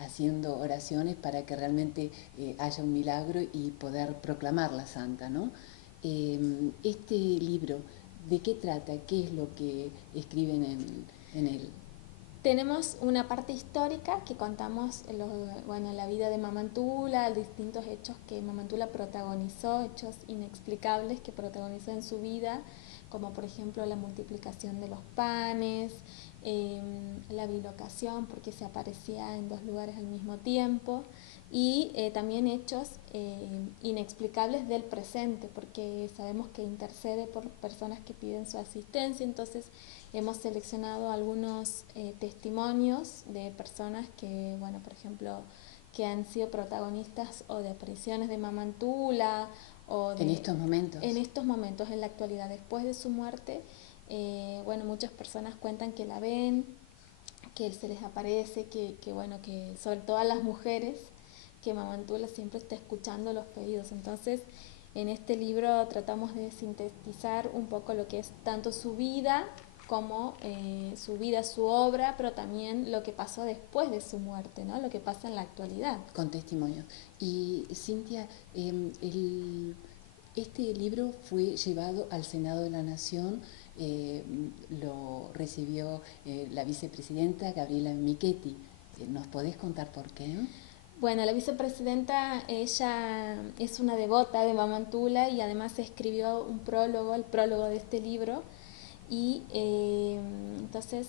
haciendo oraciones para que realmente haya un milagro y poder proclamarla santa, ¿no? Este libro, ¿de qué trata? ¿Qué es lo que escriben en él? Tenemos una parte histórica que contamos la vida de Mamantula, distintos hechos que Mamantula protagonizó, hechos inexplicables que protagonizó en su vida, como por ejemplo la multiplicación de los panes, la bilocación porque se aparecía en 2 lugares al mismo tiempo, y también hechos inexplicables del presente, porque sabemos que intercede por personas que piden su asistencia. Entonces hemos seleccionado algunos testimonios de personas que, bueno, por ejemplo, que han sido protagonistas o de apariciones de Mamantula, o de, en estos momentos, en la actualidad, después de su muerte. Muchas personas cuentan que la ven, que se les aparece, que sobre todo a las mujeres, que Mamantula siempre está escuchando los pedidos. Entonces, en este libro tratamos de sintetizar un poco lo que es tanto su vida, como su obra, pero también lo que pasó después de su muerte, ¿no? Lo que pasa en la actualidad. Con testimonios. Y Cintia, este libro fue llevado al Senado de la Nación, lo recibió la vicepresidenta Gabriela Michetti. ¿Nos podés contar por qué? Bueno, la vicepresidenta, ella es una devota de Mamantula y además escribió el prólogo de este libro. Y entonces,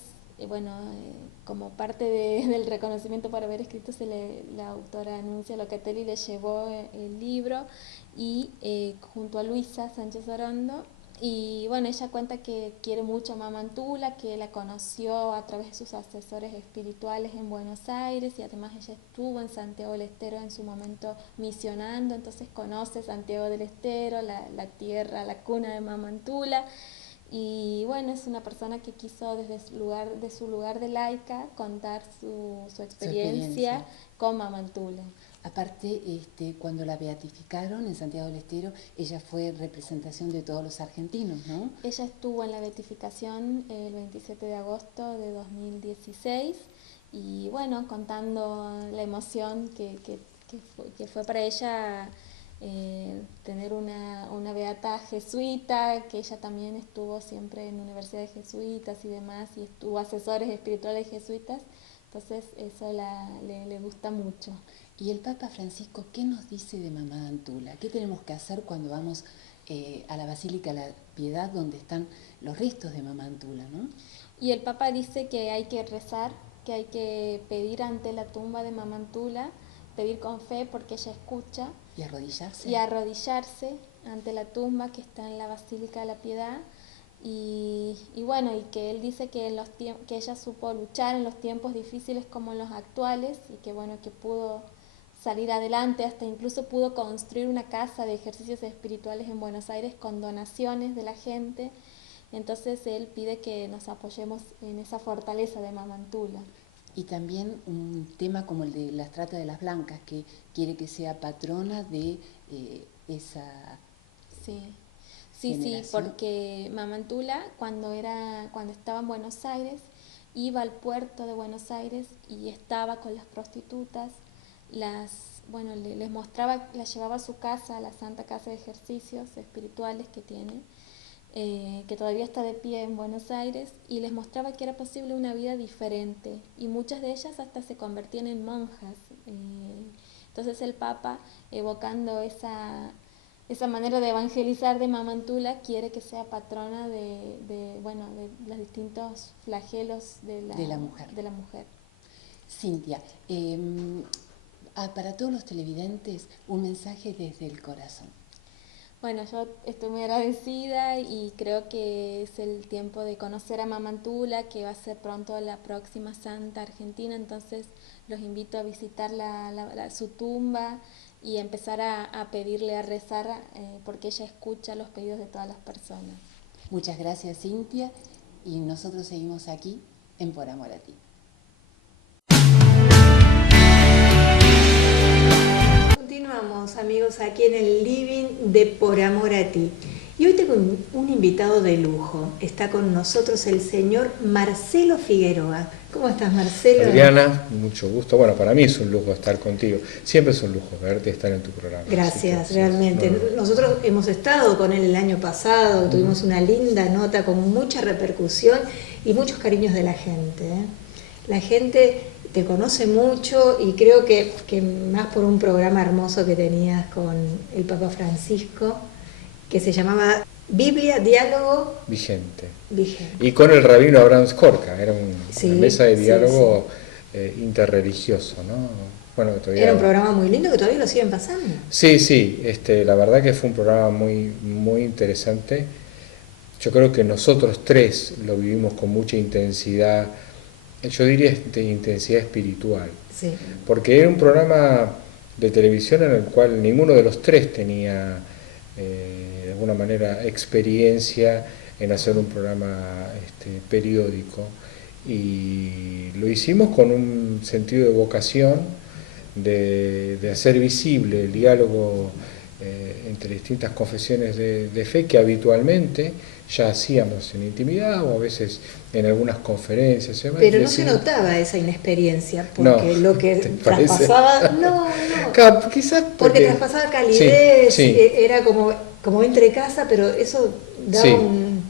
como parte del reconocimiento por haber escrito, la autora Anuncia Locatelli le llevó el libro, y junto a Luisa Sánchez Orondo. Y bueno, ella cuenta que quiere mucho a Mamantula, que la conoció a través de sus asesores espirituales en Buenos Aires, y además ella estuvo en Santiago del Estero en su momento misionando, entonces conoce Santiago del Estero, la tierra, la cuna de Mamantula. Y bueno, es una persona que quiso desde su lugar de laica contar su experiencia con Mamantula. Aparte, cuando la beatificaron en Santiago del Estero, ella fue representación de todos los argentinos, ¿no? Ella estuvo en la beatificación el 27 de agosto de 2016, y bueno, contando la emoción que fue para ella tener una beata jesuita, que ella también estuvo siempre en universidades jesuitas y demás, y estuvo asesores espirituales jesuitas, entonces eso le gusta mucho. Y el Papa Francisco, ¿qué nos dice de Mamá Antula? ¿Qué tenemos que hacer cuando vamos a la Basílica de la Piedad, donde están los restos de Mamá Antula, ¿no? Y el Papa dice que hay que rezar, que hay que pedir ante la tumba de Mamá Antula, pedir con fe porque ella escucha. Y arrodillarse. Y arrodillarse ante la tumba que está en la Basílica de la Piedad. Y que él dice que ella supo luchar en los tiempos difíciles como en los actuales, y que pudo salir adelante, hasta incluso pudo construir una casa de ejercicios espirituales en Buenos Aires con donaciones de la gente. Entonces él pide que nos apoyemos en esa fortaleza de Mamantula. Y también un tema como el de la trata de las blancas, que quiere que sea patrona de esa Sí, porque Mamantula cuando estaba en Buenos Aires, iba al puerto de Buenos Aires y estaba con las prostitutas, les mostraba, las llevaba a su casa, a la Santa Casa de Ejercicios Espirituales que tiene, que todavía está de pie en Buenos Aires, y les mostraba que era posible una vida diferente, y muchas de ellas hasta se convertían en monjas. Entonces el Papa, evocando esa manera de evangelizar de Mamantula, quiere que sea patrona de los distintos flagelos de la mujer. Cintia, para todos los televidentes, un mensaje desde el corazón. Bueno, yo estoy muy agradecida y creo que es el tiempo de conocer a Mamantula, que va a ser pronto la próxima santa argentina, entonces los invito a visitar su tumba y empezar a pedirle, a rezar, porque ella escucha los pedidos de todas las personas. Muchas gracias, Cintia, y nosotros seguimos aquí en Por Amor a Ti. Continuamos, amigos, aquí en el living de Por Amor a Ti. Y hoy tengo un invitado de lujo. Está con nosotros el señor Marcelo Figueroa. ¿Cómo estás, Marcelo? Adriana, mucho gusto. Bueno, para mí es un lujo estar contigo. Siempre es un lujo verte y estar en tu programa. Gracias, realmente. Nosotros hemos estado con él el año pasado, tuvimos una linda nota con mucha repercusión y muchos cariños de la gente. la gente te conoce mucho y creo que más por un programa hermoso que tenías con el Papa Francisco, que se llamaba Biblia, Diálogo Vigente. Vigente. Y con el rabino Abraham Skorka, era una mesa de diálogo interreligioso, ¿no? Bueno, todavía era un programa muy lindo que todavía lo siguen pasando. Sí, la verdad que fue un programa muy, muy interesante. Yo creo que nosotros tres lo vivimos con mucha intensidad, yo diría intensidad espiritual, Sí. porque era un programa de televisión en el cual ninguno de los tres tenía de alguna manera experiencia en hacer un programa periódico, y lo hicimos con un sentido de vocación de hacer visible el diálogo entre distintas confesiones de fe que habitualmente ya hacíamos en intimidad o a veces en algunas conferencias. Pero no se notaba esa inexperiencia, porque No, lo que traspasaba, no, quizás porque traspasaba calidez, sí. Era como entre casa, pero eso daba un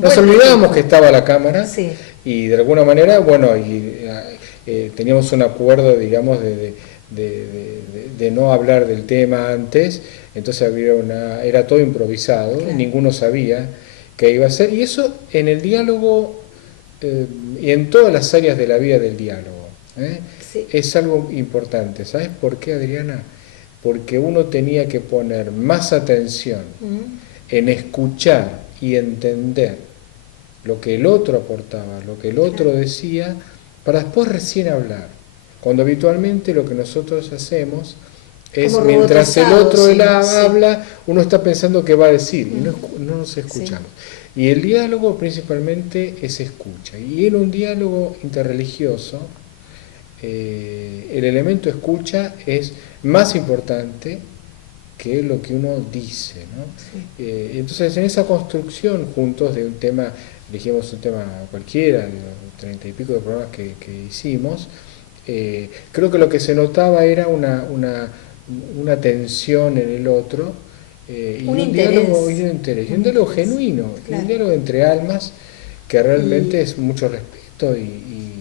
nos olvidábamos que estaba la cámara, sí. Y de alguna manera, bueno, teníamos un acuerdo, digamos, de no hablar del tema antes, entonces era todo improvisado, claro. Ninguno sabía qué iba a ser, y eso en el diálogo y en todas las áreas de la vida del diálogo, sí. Es algo importante. ¿Sabes por qué, Adriana? Porque uno tenía que poner más atención en escuchar y entender lo que el otro aportaba, lo que el otro decía, para después recién hablar. Cuando habitualmente lo que nosotros hacemos es, mientras el otro habla, uno está pensando qué va a decir, y no nos escuchamos. Sí. Y el diálogo principalmente es escucha. Y en un diálogo interreligioso, el elemento escucha es más importante que lo que uno dice, ¿no? Sí. Entonces, en esa construcción juntos de un tema, elegimos un tema cualquiera, de los 30 y pico de programas que hicimos, creo que lo que se notaba era una tensión en el otro, y un diálogo, y un diálogo genuino, claro. Un diálogo entre almas que realmente es mucho respeto y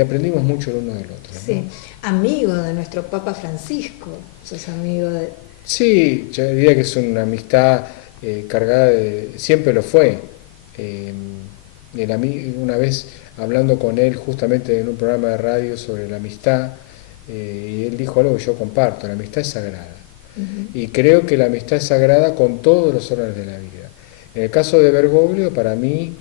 aprendimos mucho el uno del otro, ¿no? Sí. Amigo de nuestro Papa Francisco, sos amigo de... Sí, yo diría que es una amistad cargada de... Siempre lo fue. Una vez hablando con él justamente en un programa de radio sobre la amistad, y él dijo algo que yo comparto: la amistad es sagrada. Y creo que la amistad es sagrada con todos los órdenes de la vida. En el caso de Bergoglio, para mí,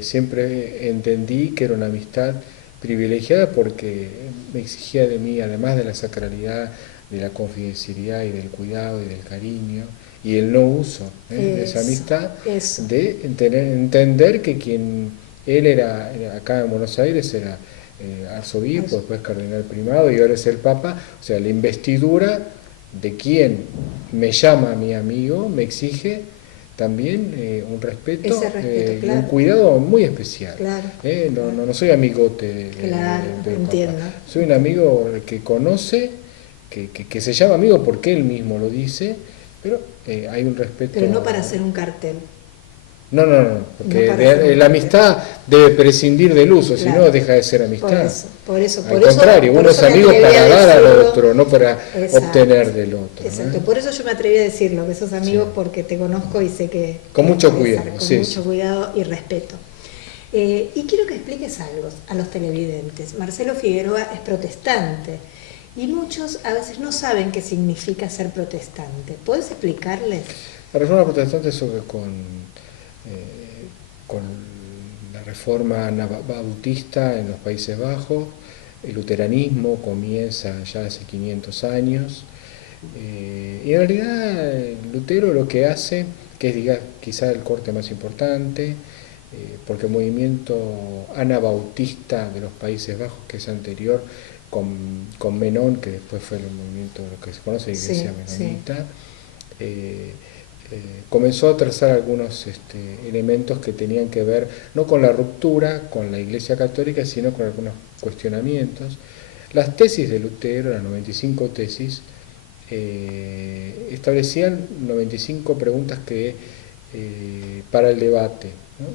siempre entendí que era una amistad privilegiada porque me exigía de mí, además de la sacralidad, de la confidencialidad y del cuidado y del cariño y el no uso de esa amistad, de entender que quien él era acá en Buenos Aires era arzobispo, después cardenal primado y ahora es el Papa. O sea, la investidura de quien me llama mi amigo me exige también un respeto, claro. Un cuidado muy especial. Claro. No soy amigote entiendo. Papa. Soy un amigo que conoce, que se llama amigo porque él mismo lo dice, pero hay un respeto. Pero no para hacer un cartel. No, porque la amistad debe prescindir del uso, claro. Si no deja de ser amistad. Por eso. Al contrario, uno es amigo para dar al otro, no para obtener del otro. Exacto, por eso yo me atreví a decirlo, que sos amigo, porque te conozco y sé que... Con mucho cuidado. Con mucho cuidado y respeto. Y quiero que expliques algo a los televidentes. Marcelo Figueroa es protestante y muchos a veces no saben qué significa ser protestante. ¿Puedes explicarles? La reforma protestante surge con la reforma anabautista en los Países Bajos. El luteranismo comienza ya hace 500 años, y en realidad Lutero lo que hace, que es quizá el corte más importante, porque el movimiento anabautista de los Países Bajos, que es anterior, con Menón, que después fue el movimiento de lo que se conoce Iglesia Menonita, comenzó a trazar algunos elementos que tenían que ver no con la ruptura con la Iglesia Católica, sino con algunos cuestionamientos. Las tesis de Lutero, las 95 tesis, establecían 95 preguntas para el debate, ¿no?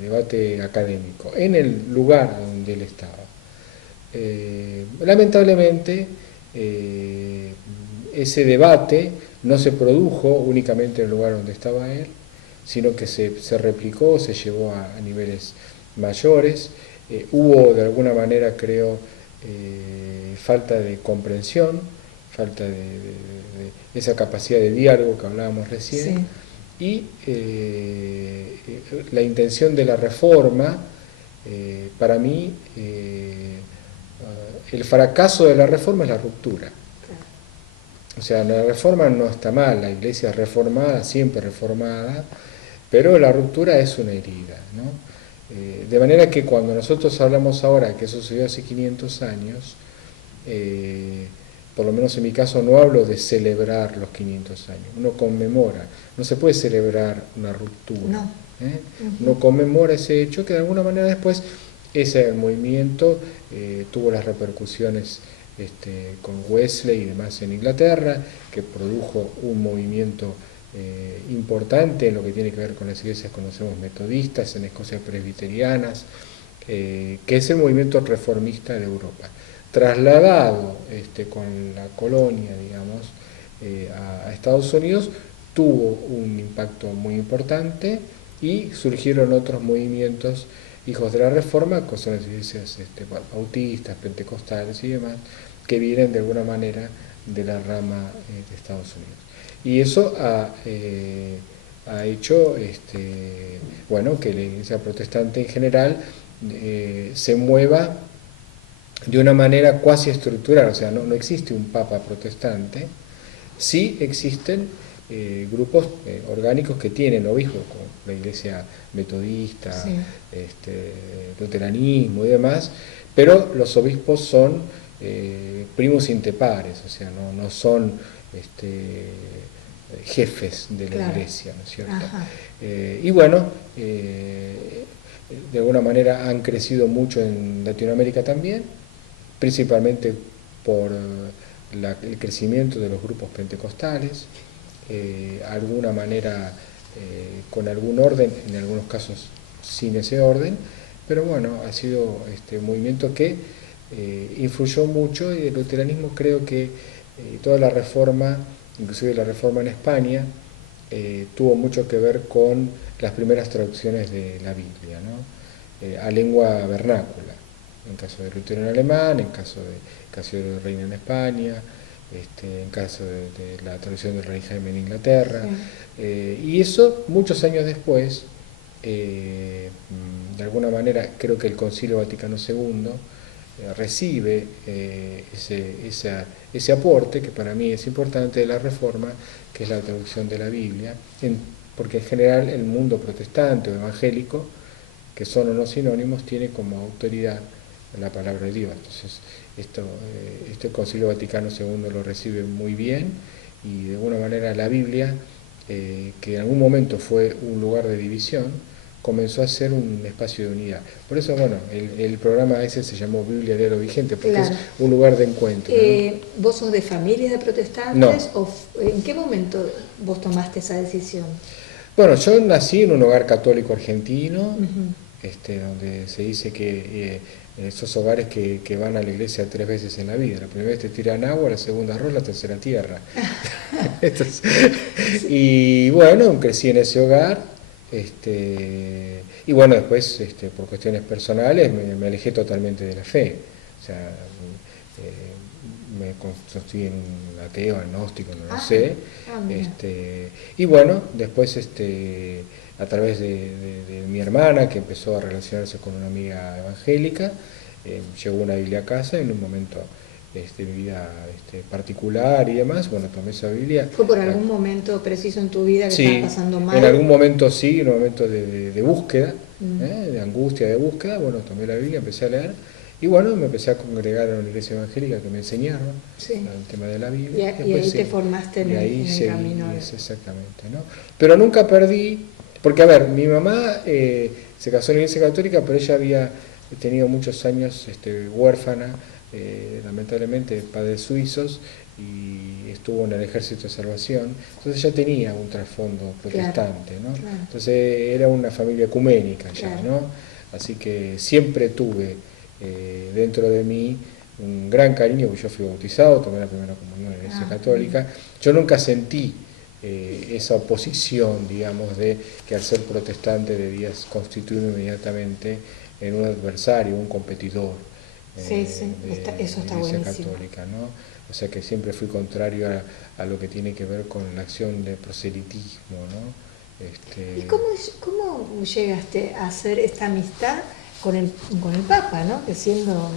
Debate académico, en el lugar donde él estaba. Lamentablemente, ese debate no se produjo únicamente en el lugar donde estaba él, sino que se replicó, se llevó a niveles mayores. Hubo de alguna manera, creo, falta de comprensión, falta de esa capacidad de diálogo que hablábamos recién, sí. Y la intención de la reforma, para mí, el fracaso de la reforma es la ruptura. O sea, la reforma no está mal, la Iglesia es reformada, siempre reformada, pero la ruptura es una herida, ¿no? De manera que cuando nosotros hablamos ahora que eso sucedió hace 500 años, por lo menos en mi caso no hablo de celebrar los 500 años, uno conmemora, no se puede celebrar una ruptura, no. Uno conmemora ese hecho que de alguna manera después ese movimiento tuvo las repercusiones con Wesley y demás en Inglaterra, que produjo un movimiento importante en lo que tiene que ver con las iglesias, conocemos metodistas, en Escocia presbiterianas, que es el movimiento reformista de Europa. Trasladado con la colonia, digamos, a Estados Unidos, tuvo un impacto muy importante y surgieron otros movimientos hijos de la Reforma, que son las iglesias bautistas, pentecostales y demás, que vienen de alguna manera de la rama de Estados Unidos. Y eso ha hecho bueno, que la iglesia protestante en general se mueva de una manera cuasi estructural, o sea, no existe un papa protestante, sí existen grupos orgánicos que tienen obispos, como la iglesia metodista, sí. Luteranismo y demás, pero los obispos son primus inter pares, o sea, no son jefes de la claro. Iglesia, ¿no es cierto? Y bueno, de alguna manera han crecido mucho en Latinoamérica también, principalmente por el crecimiento de los grupos pentecostales, alguna manera con algún orden, en algunos casos sin ese orden, pero bueno, ha sido un movimiento que influyó mucho, y el luteranismo creo que toda la reforma, inclusive la reforma en España, tuvo mucho que ver con las primeras traducciones de la Biblia, ¿no? A lengua vernácula, en caso de Lutero en alemán, en caso de Casiodoro de Reina en España, en caso de la traducción del Rey Jaime en Inglaterra, sí. Y eso muchos años después, de alguna manera creo que el Concilio Vaticano II recibe ese aporte que para mí es importante de la Reforma, que es la traducción de la Biblia, porque en general el mundo protestante o evangélico, que son o no sinónimos, tiene como autoridad la palabra de Dios. Entonces este Concilio Vaticano II lo recibe muy bien, y de alguna manera la Biblia, que en algún momento fue un lugar de división, comenzó a ser un espacio de unidad. Por eso, bueno, el programa ese se llamó Biblia Diario Vigente, porque claro. Es un lugar de encuentro, ¿no? ¿Vos sos de familia de protestantes? No. ¿O en qué momento vos tomaste esa decisión? Bueno, yo nací en un hogar católico argentino, donde se dice que esos hogares que van a la iglesia 3 veces en la vida. La primera vez te tiran agua, la segunda arroz, la tercera tierra. Entonces, y bueno, crecí en ese hogar, y bueno, después por cuestiones personales me alejé totalmente de la fe. O sea, me constituí en un ateo, agnóstico, no lo sé. Y bueno, después a través de mi hermana, que empezó a relacionarse con una amiga evangélica, llegó una Biblia a casa en un momento de mi vida particular y demás. Bueno, tomé esa Biblia. ¿Fue por algún momento preciso en tu vida que sí, estabas pasando mal? En algún momento sí, en un momento de búsqueda, de angustia, de búsqueda. Bueno, tomé la Biblia, empecé a leer, y bueno, me empecé a congregar en una iglesia evangélica que me enseñaron el tema de la Biblia. Y ahí te formaste en el camino. Exactamente, ¿no? Pero nunca perdí, porque a ver, mi mamá se casó en la iglesia católica, pero ella había tenido muchos años huérfana, lamentablemente, padres suizos, y estuvo en el Ejército de Salvación, entonces ya tenía un trasfondo protestante, ¿no? Claro. Entonces era una familia ecuménica ya, claro, ¿no? Así que siempre tuve dentro de mí un gran cariño, porque yo fui bautizado, tomé la primera comunión en la Iglesia Católica. Yo nunca sentí esa oposición, digamos, de que al ser protestante debías constituirme inmediatamente en un adversario, un competidor eso está de la Iglesia buenísimo. Católica, ¿no? O sea que siempre fui contrario a lo que tiene que ver con la acción de proselitismo, ¿no? ¿Y cómo llegaste a hacer esta amistad con el Papa, ¿no? Que siendo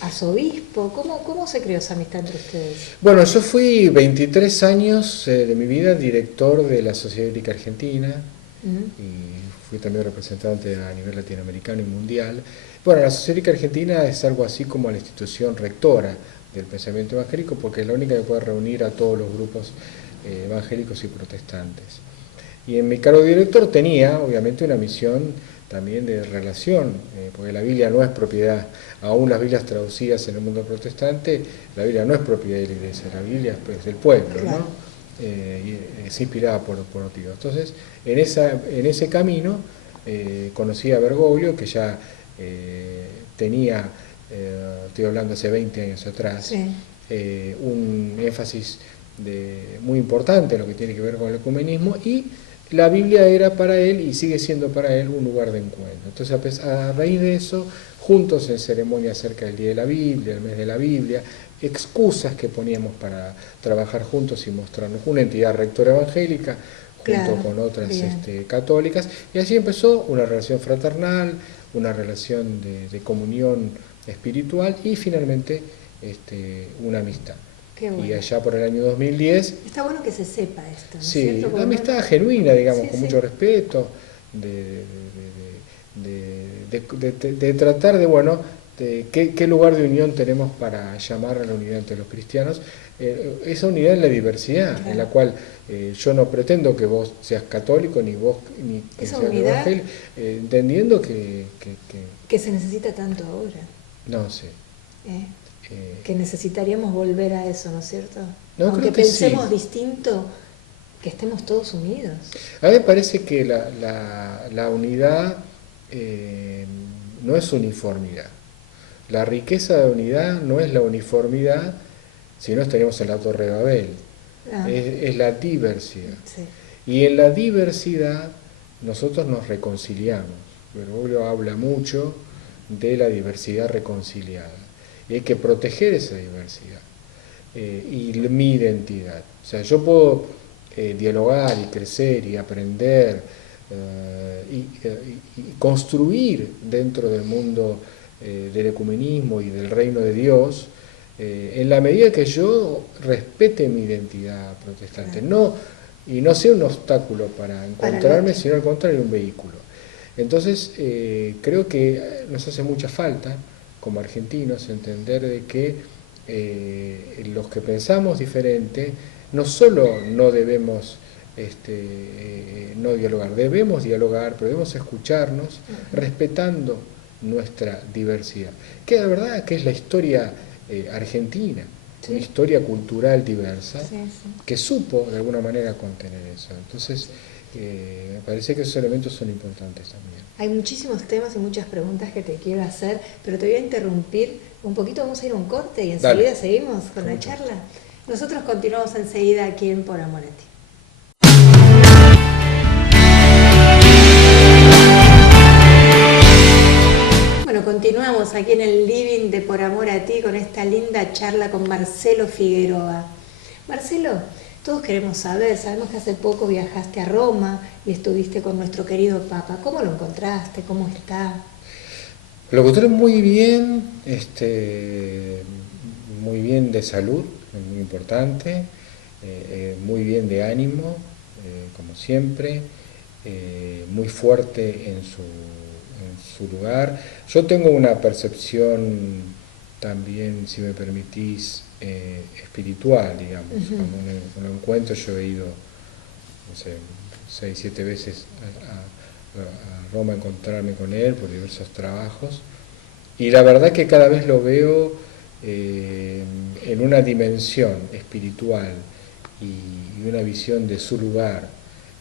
arzobispo, ¿cómo se creó esa amistad entre ustedes? Bueno, yo fui 23 años de mi vida director de la Sociedad Bíblica Argentina, y fui también representante a nivel latinoamericano y mundial. Bueno, la Sociedad Bíblica Argentina es algo así como la institución rectora del pensamiento evangélico, porque es la única que puede reunir a todos los grupos evangélicos y protestantes. Y en mi cargo de director tenía, obviamente, una misión también de relación, porque la Biblia no es propiedad, aún las Biblias traducidas en el mundo protestante, la Biblia no es propiedad de la Iglesia, la Biblia es del pueblo, claro, ¿no? Y es inspirada por Dios. Entonces, en ese camino conocí a Bergoglio, que ya tenía, estoy hablando hace 20 años atrás, sí, un énfasis muy importante en lo que tiene que ver con el ecumenismo, y la Biblia era para él, y sigue siendo para él, un lugar de encuentro. Entonces, a raíz de eso, juntos en ceremonias cerca del Día de la Biblia, el mes de la Biblia, excusas que poníamos para trabajar juntos y mostrarnos, una entidad rectora evangélica, junto, claro, con otras católicas, y así empezó una relación fraternal, una relación de comunión espiritual, y finalmente una amistad. Bueno. Y allá por el año 2010... Está bueno que se sepa esto, ¿no? Sí, una amistad genuina, digamos, con mucho respeto, de tratar de qué lugar de unión tenemos para llamar a la unidad entre los cristianos, esa unidad en la diversidad, claro, en la cual yo no pretendo que vos seas católico, ni vos ni que seas evangélico, entendiendo que se necesita tanto ahora. No sé. Que necesitaríamos volver a eso, ¿no es cierto? No, aunque pensemos sí, distinto, que estemos todos unidos. A mí me parece que la unidad no es uniformidad. La riqueza de unidad no es la uniformidad, si no estaríamos en la Torre de Babel. Es la diversidad. Sí. Y en la diversidad nosotros nos reconciliamos. Bergoglio habla mucho de la diversidad reconciliada. Y hay que proteger esa diversidad y mi identidad. O sea, yo puedo dialogar y crecer y aprender y construir dentro del mundo del ecumenismo y del reino de Dios en la medida que yo respete mi identidad protestante. No, y no sea un obstáculo para encontrarme, sino al contrario, un vehículo. Entonces, creo que nos hace mucha falta como argentinos entender de que los que pensamos diferente no solo no debemos no dialogar, debemos dialogar, pero debemos escucharnos respetando nuestra diversidad, que la verdad que es la historia argentina, sí, una historia cultural diversa, sí, sí, que supo de alguna manera contener eso. Entonces me parece que esos elementos son importantes también. Hay muchísimos temas y muchas preguntas que te quiero hacer, pero te voy a interrumpir un poquito, vamos a ir a un corte y enseguida Dale. Seguimos con la charla. Nosotros continuamos enseguida aquí en Por Amor a Ti. Bueno, continuamos aquí en el living de Por Amor a Ti con esta linda charla con Marcelo Figueroa. Marcelo, todos queremos saber, sabemos que hace poco viajaste a Roma y estuviste con nuestro querido Papa. ¿Cómo lo encontraste? ¿Cómo está? Lo encontré muy bien, muy bien de salud, muy importante, muy bien de ánimo, como siempre, muy fuerte en su lugar. Yo tengo una percepción también, si me permitís, espiritual, digamos. Cuando lo encuentro, yo he ido, no sé, 6, 7 veces a Roma a encontrarme con él por diversos trabajos, y la verdad que cada vez lo veo en una dimensión espiritual y una visión de su lugar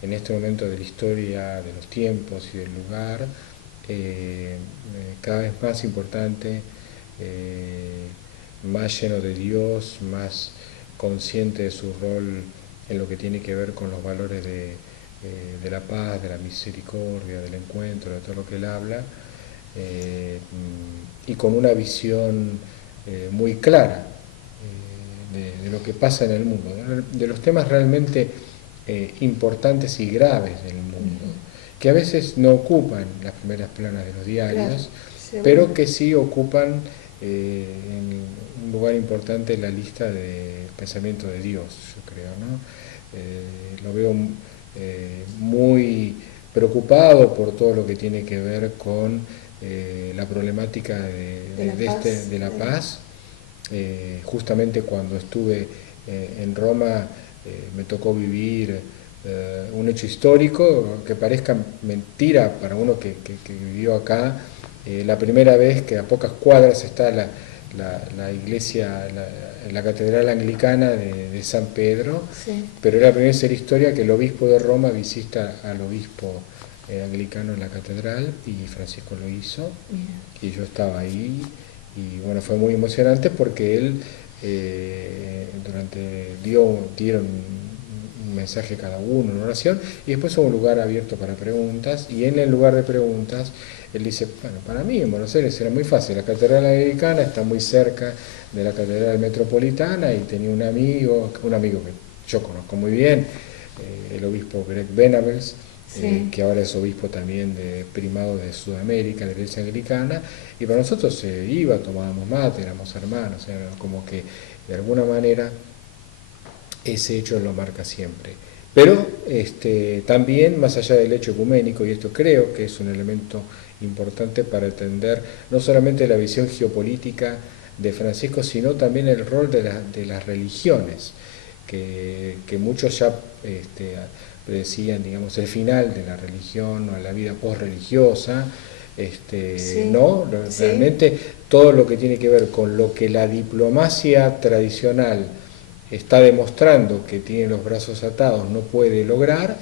en este momento de la historia, de los tiempos y del lugar, cada vez más importante, más lleno de Dios, más consciente de su rol en lo que tiene que ver con los valores de la paz, de la misericordia, del encuentro, de todo lo que él habla, y con una visión muy clara de lo que pasa en el mundo, de los temas realmente importantes y graves del mundo, que a veces no ocupan las primeras planas de los diarios, claro, pero que sí ocupan en un lugar importante en la lista de pensamiento de Dios, yo creo, ¿no? Lo veo muy preocupado por todo lo que tiene que ver con la problemática de la paz. Justamente cuando estuve en Roma me tocó vivir un hecho histórico que parezca mentira para uno que vivió acá. La primera vez que a pocas cuadras está la iglesia, la catedral anglicana de San Pedro, sí, pero era la primera vez en la historia que el obispo de Roma visita al obispo anglicano en la catedral, y Francisco lo hizo, y yo estaba ahí, y bueno, fue muy emocionante porque él dieron un mensaje cada uno, una oración, y después hubo un lugar abierto para preguntas, y en el lugar de preguntas él dice, bueno, para mí en Buenos Aires era muy fácil, la catedral anglicana está muy cerca de la catedral metropolitana, y tenía un amigo que yo conozco muy bien, el obispo Greg Venables, sí, que ahora es obispo también de primado de Sudamérica, de la iglesia anglicana, y para nosotros se iba, tomábamos mate, éramos hermanos, era como que de alguna manera ese hecho lo marca siempre. Pero también, más allá del hecho ecuménico, y esto creo que es un elemento importante para entender no solamente la visión geopolítica de Francisco, sino también el rol de las religiones, que muchos ya predecían, digamos, el final de la religión o la vida posreligiosa, sí, ¿no? Sí. Realmente todo lo que tiene que ver con lo que la diplomacia tradicional está demostrando que tiene los brazos atados, no puede lograr,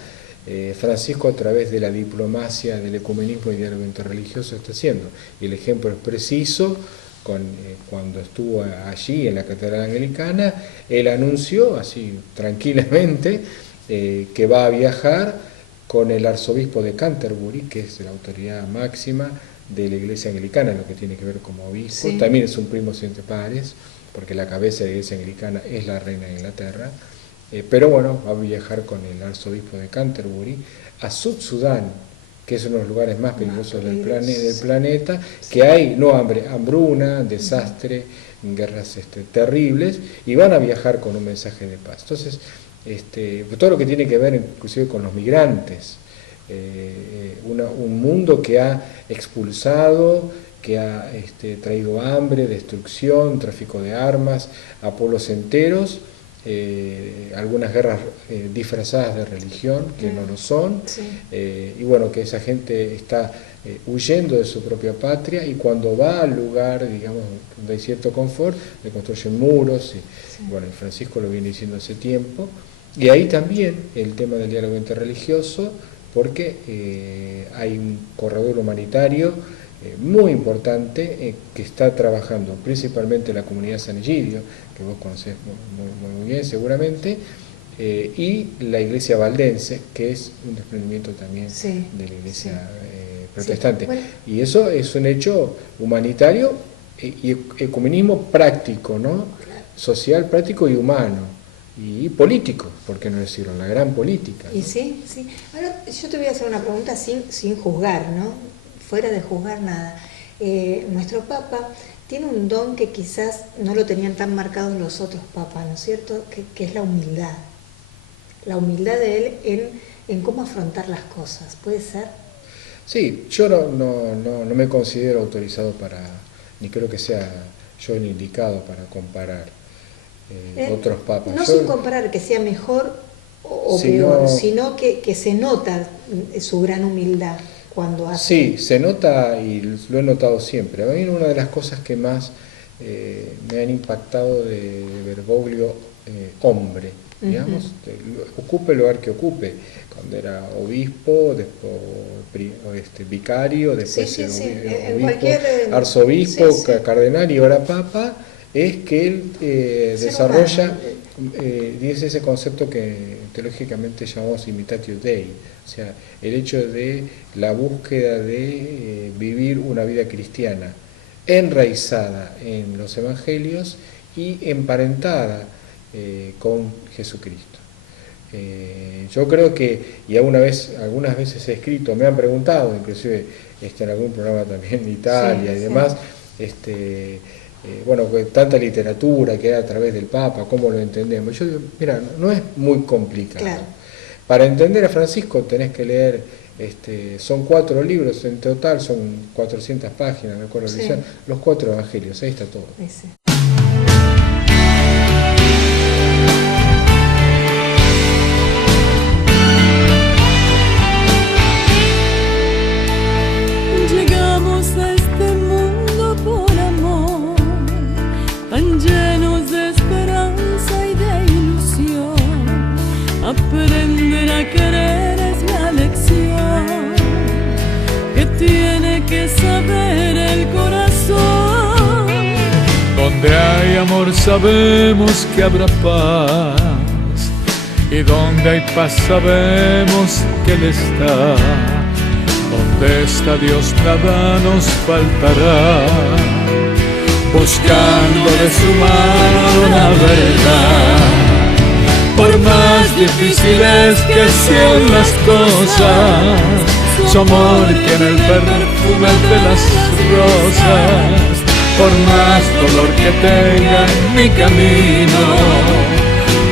Francisco a través de la diplomacia, del ecumenismo y diálogo interreligioso está haciendo. Y el ejemplo es preciso, cuando estuvo allí en la catedral anglicana, él anunció así tranquilamente que va a viajar con el arzobispo de Canterbury, que es la autoridad máxima de la iglesia anglicana, lo que tiene que ver como obispo, sí, también es un primo inter pares, porque la cabeza de la iglesia anglicana es la reina de Inglaterra, pero bueno, va a viajar con el arzobispo de Canterbury a Sudán, que es uno de los lugares más peligrosos del planeta, que hay hambruna, desastre, guerras un y van a viajar con un mensaje de paz. Entonces, todo lo que tiene que ver inclusive con los migrantes, un mundo que ha expulsado, que ha traído hambre, destrucción, tráfico de armas a pueblos enteros, algunas guerras disfrazadas de religión, que no lo son, sí, y bueno, que esa gente está huyendo de su propia patria, y cuando va al lugar, digamos, donde hay cierto confort, le construyen muros, y sí, bueno, Francisco lo viene diciendo hace tiempo, y ahí también el tema del diálogo interreligioso, porque hay un corredor humanitario muy importante que está trabajando principalmente la comunidad San Egidio, que vos conocés muy bien seguramente, y la iglesia valdense, que es un desprendimiento también, sí, de la iglesia protestante. Sí, bueno. Y eso es un hecho humanitario y ecumenismo práctico, ¿no? Social, práctico y humano. Y político, ¿por qué no decirlo? La gran política, ¿no? Y sí, sí. Ahora yo te voy a hacer una pregunta sin juzgar, ¿no? Fuera de juzgar nada. Nuestro Papa tiene un don que quizás no lo tenían tan marcados los otros papas, ¿no es cierto? Que es la humildad. La humildad de él en cómo afrontar las cosas, ¿puede ser? Sí, yo no me considero autorizado ni creo que sea yo el indicado para comparar otros papas. No sin comparar que sea mejor o peor, sino que se nota su gran humildad cuando hace. Sí, se nota, y lo he notado siempre. A mí una de las cosas que más me han impactado de Bergoglio hombre, digamos, ocupe el lugar que ocupe, cuando era obispo, después vicario, después obispo, arzobispo, cardenal y ahora papa, es que él desarrolla dice ese concepto que teológicamente llamamos imitatio Dei, o sea, el hecho de la búsqueda de vivir una vida cristiana enraizada en los evangelios y emparentada con Jesucristo. Yo creo que, y algunas veces he escrito, me han preguntado, inclusive en algún programa también en Italia y demás, bueno, tanta literatura que hay a través del Papa, ¿cómo lo entendemos? Yo digo, mira, no es muy complicado. Claro. Para entender a Francisco tenés que leer, son 4 libros en total, son 400 páginas, me acuerdo, los 4 evangelios, ahí está todo. Sí. Llegamos a este mundo por amor, tan llenos de esperanza y de ilusión. Aprender a querer es la lección que tiene que saber el corazón. Donde hay amor sabemos que habrá paz, y donde hay paz sabemos que Él está. Donde está Dios nada nos faltará, buscando de su mano la verdad. Por más difíciles que sean las cosas, su amor tiene el perfume de las rosas. Por más dolor que tenga en mi camino,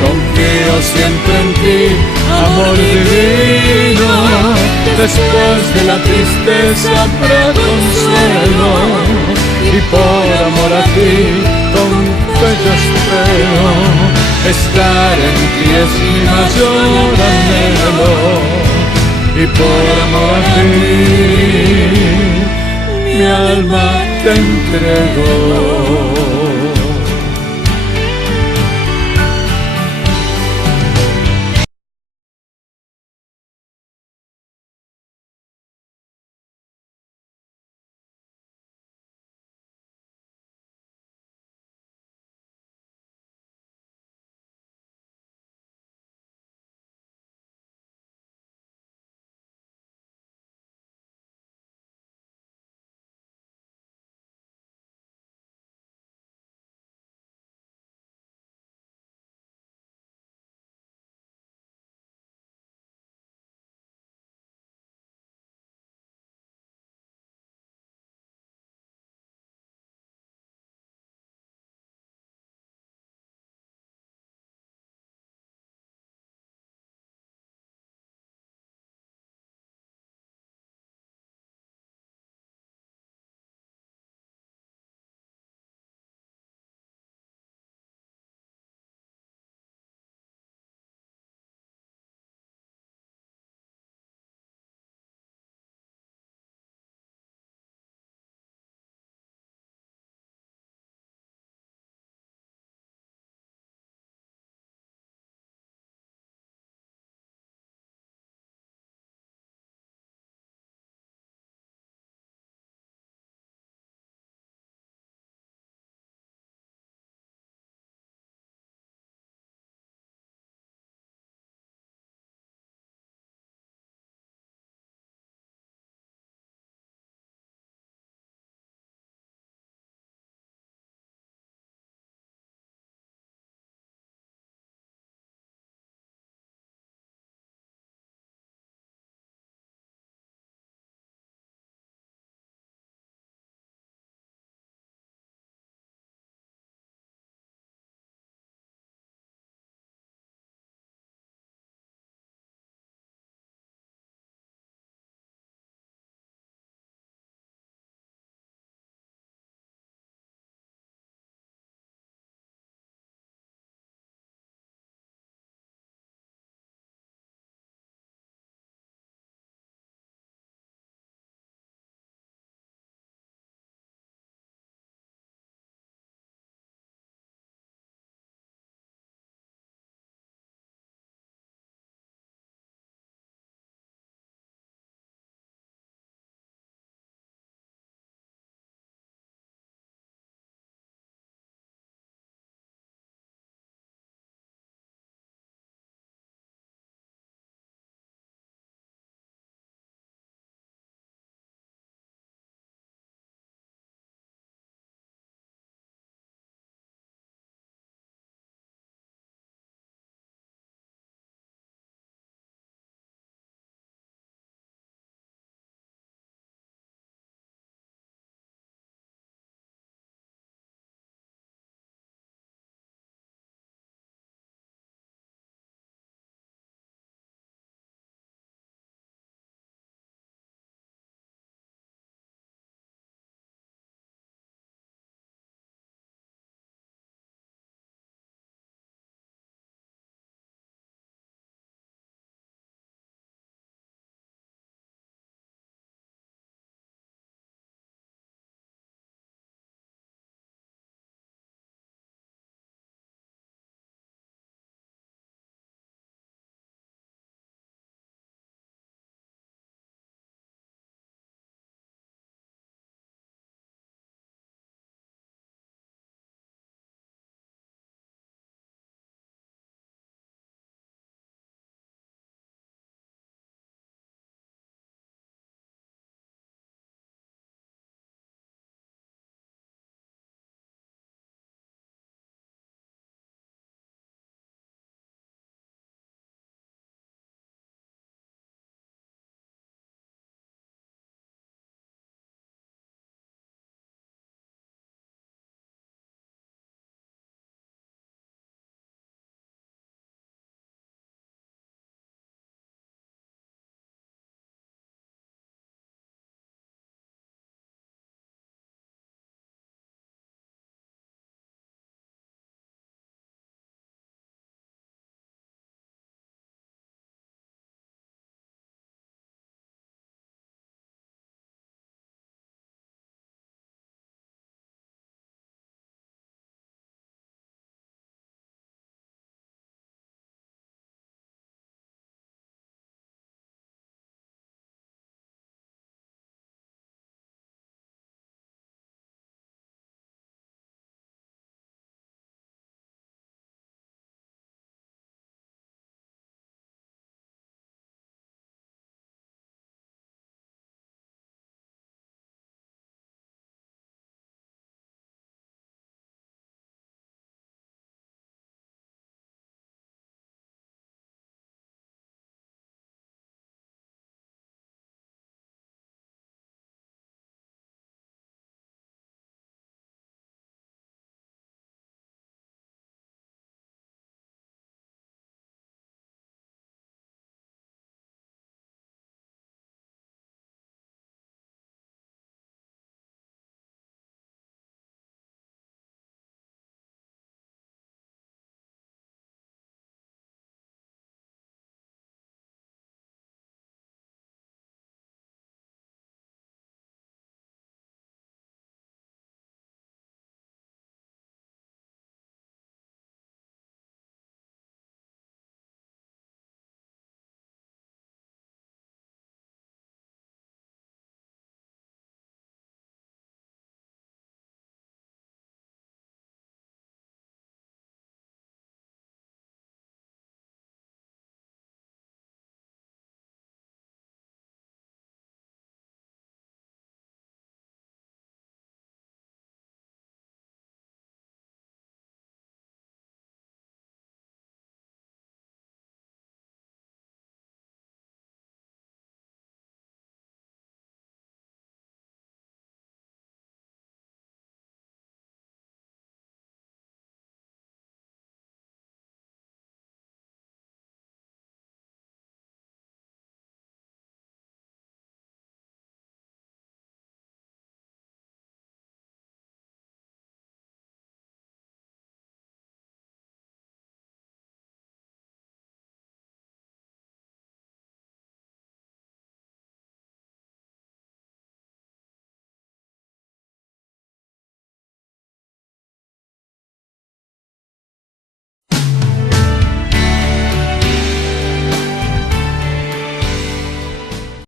confío siempre en ti, amor divino. Después de la tristeza habrá consuelo, y por amor a ti con fe yo espero. Estar en ti es mi mayor anhelo, y por amor a ti mi alma te entrego.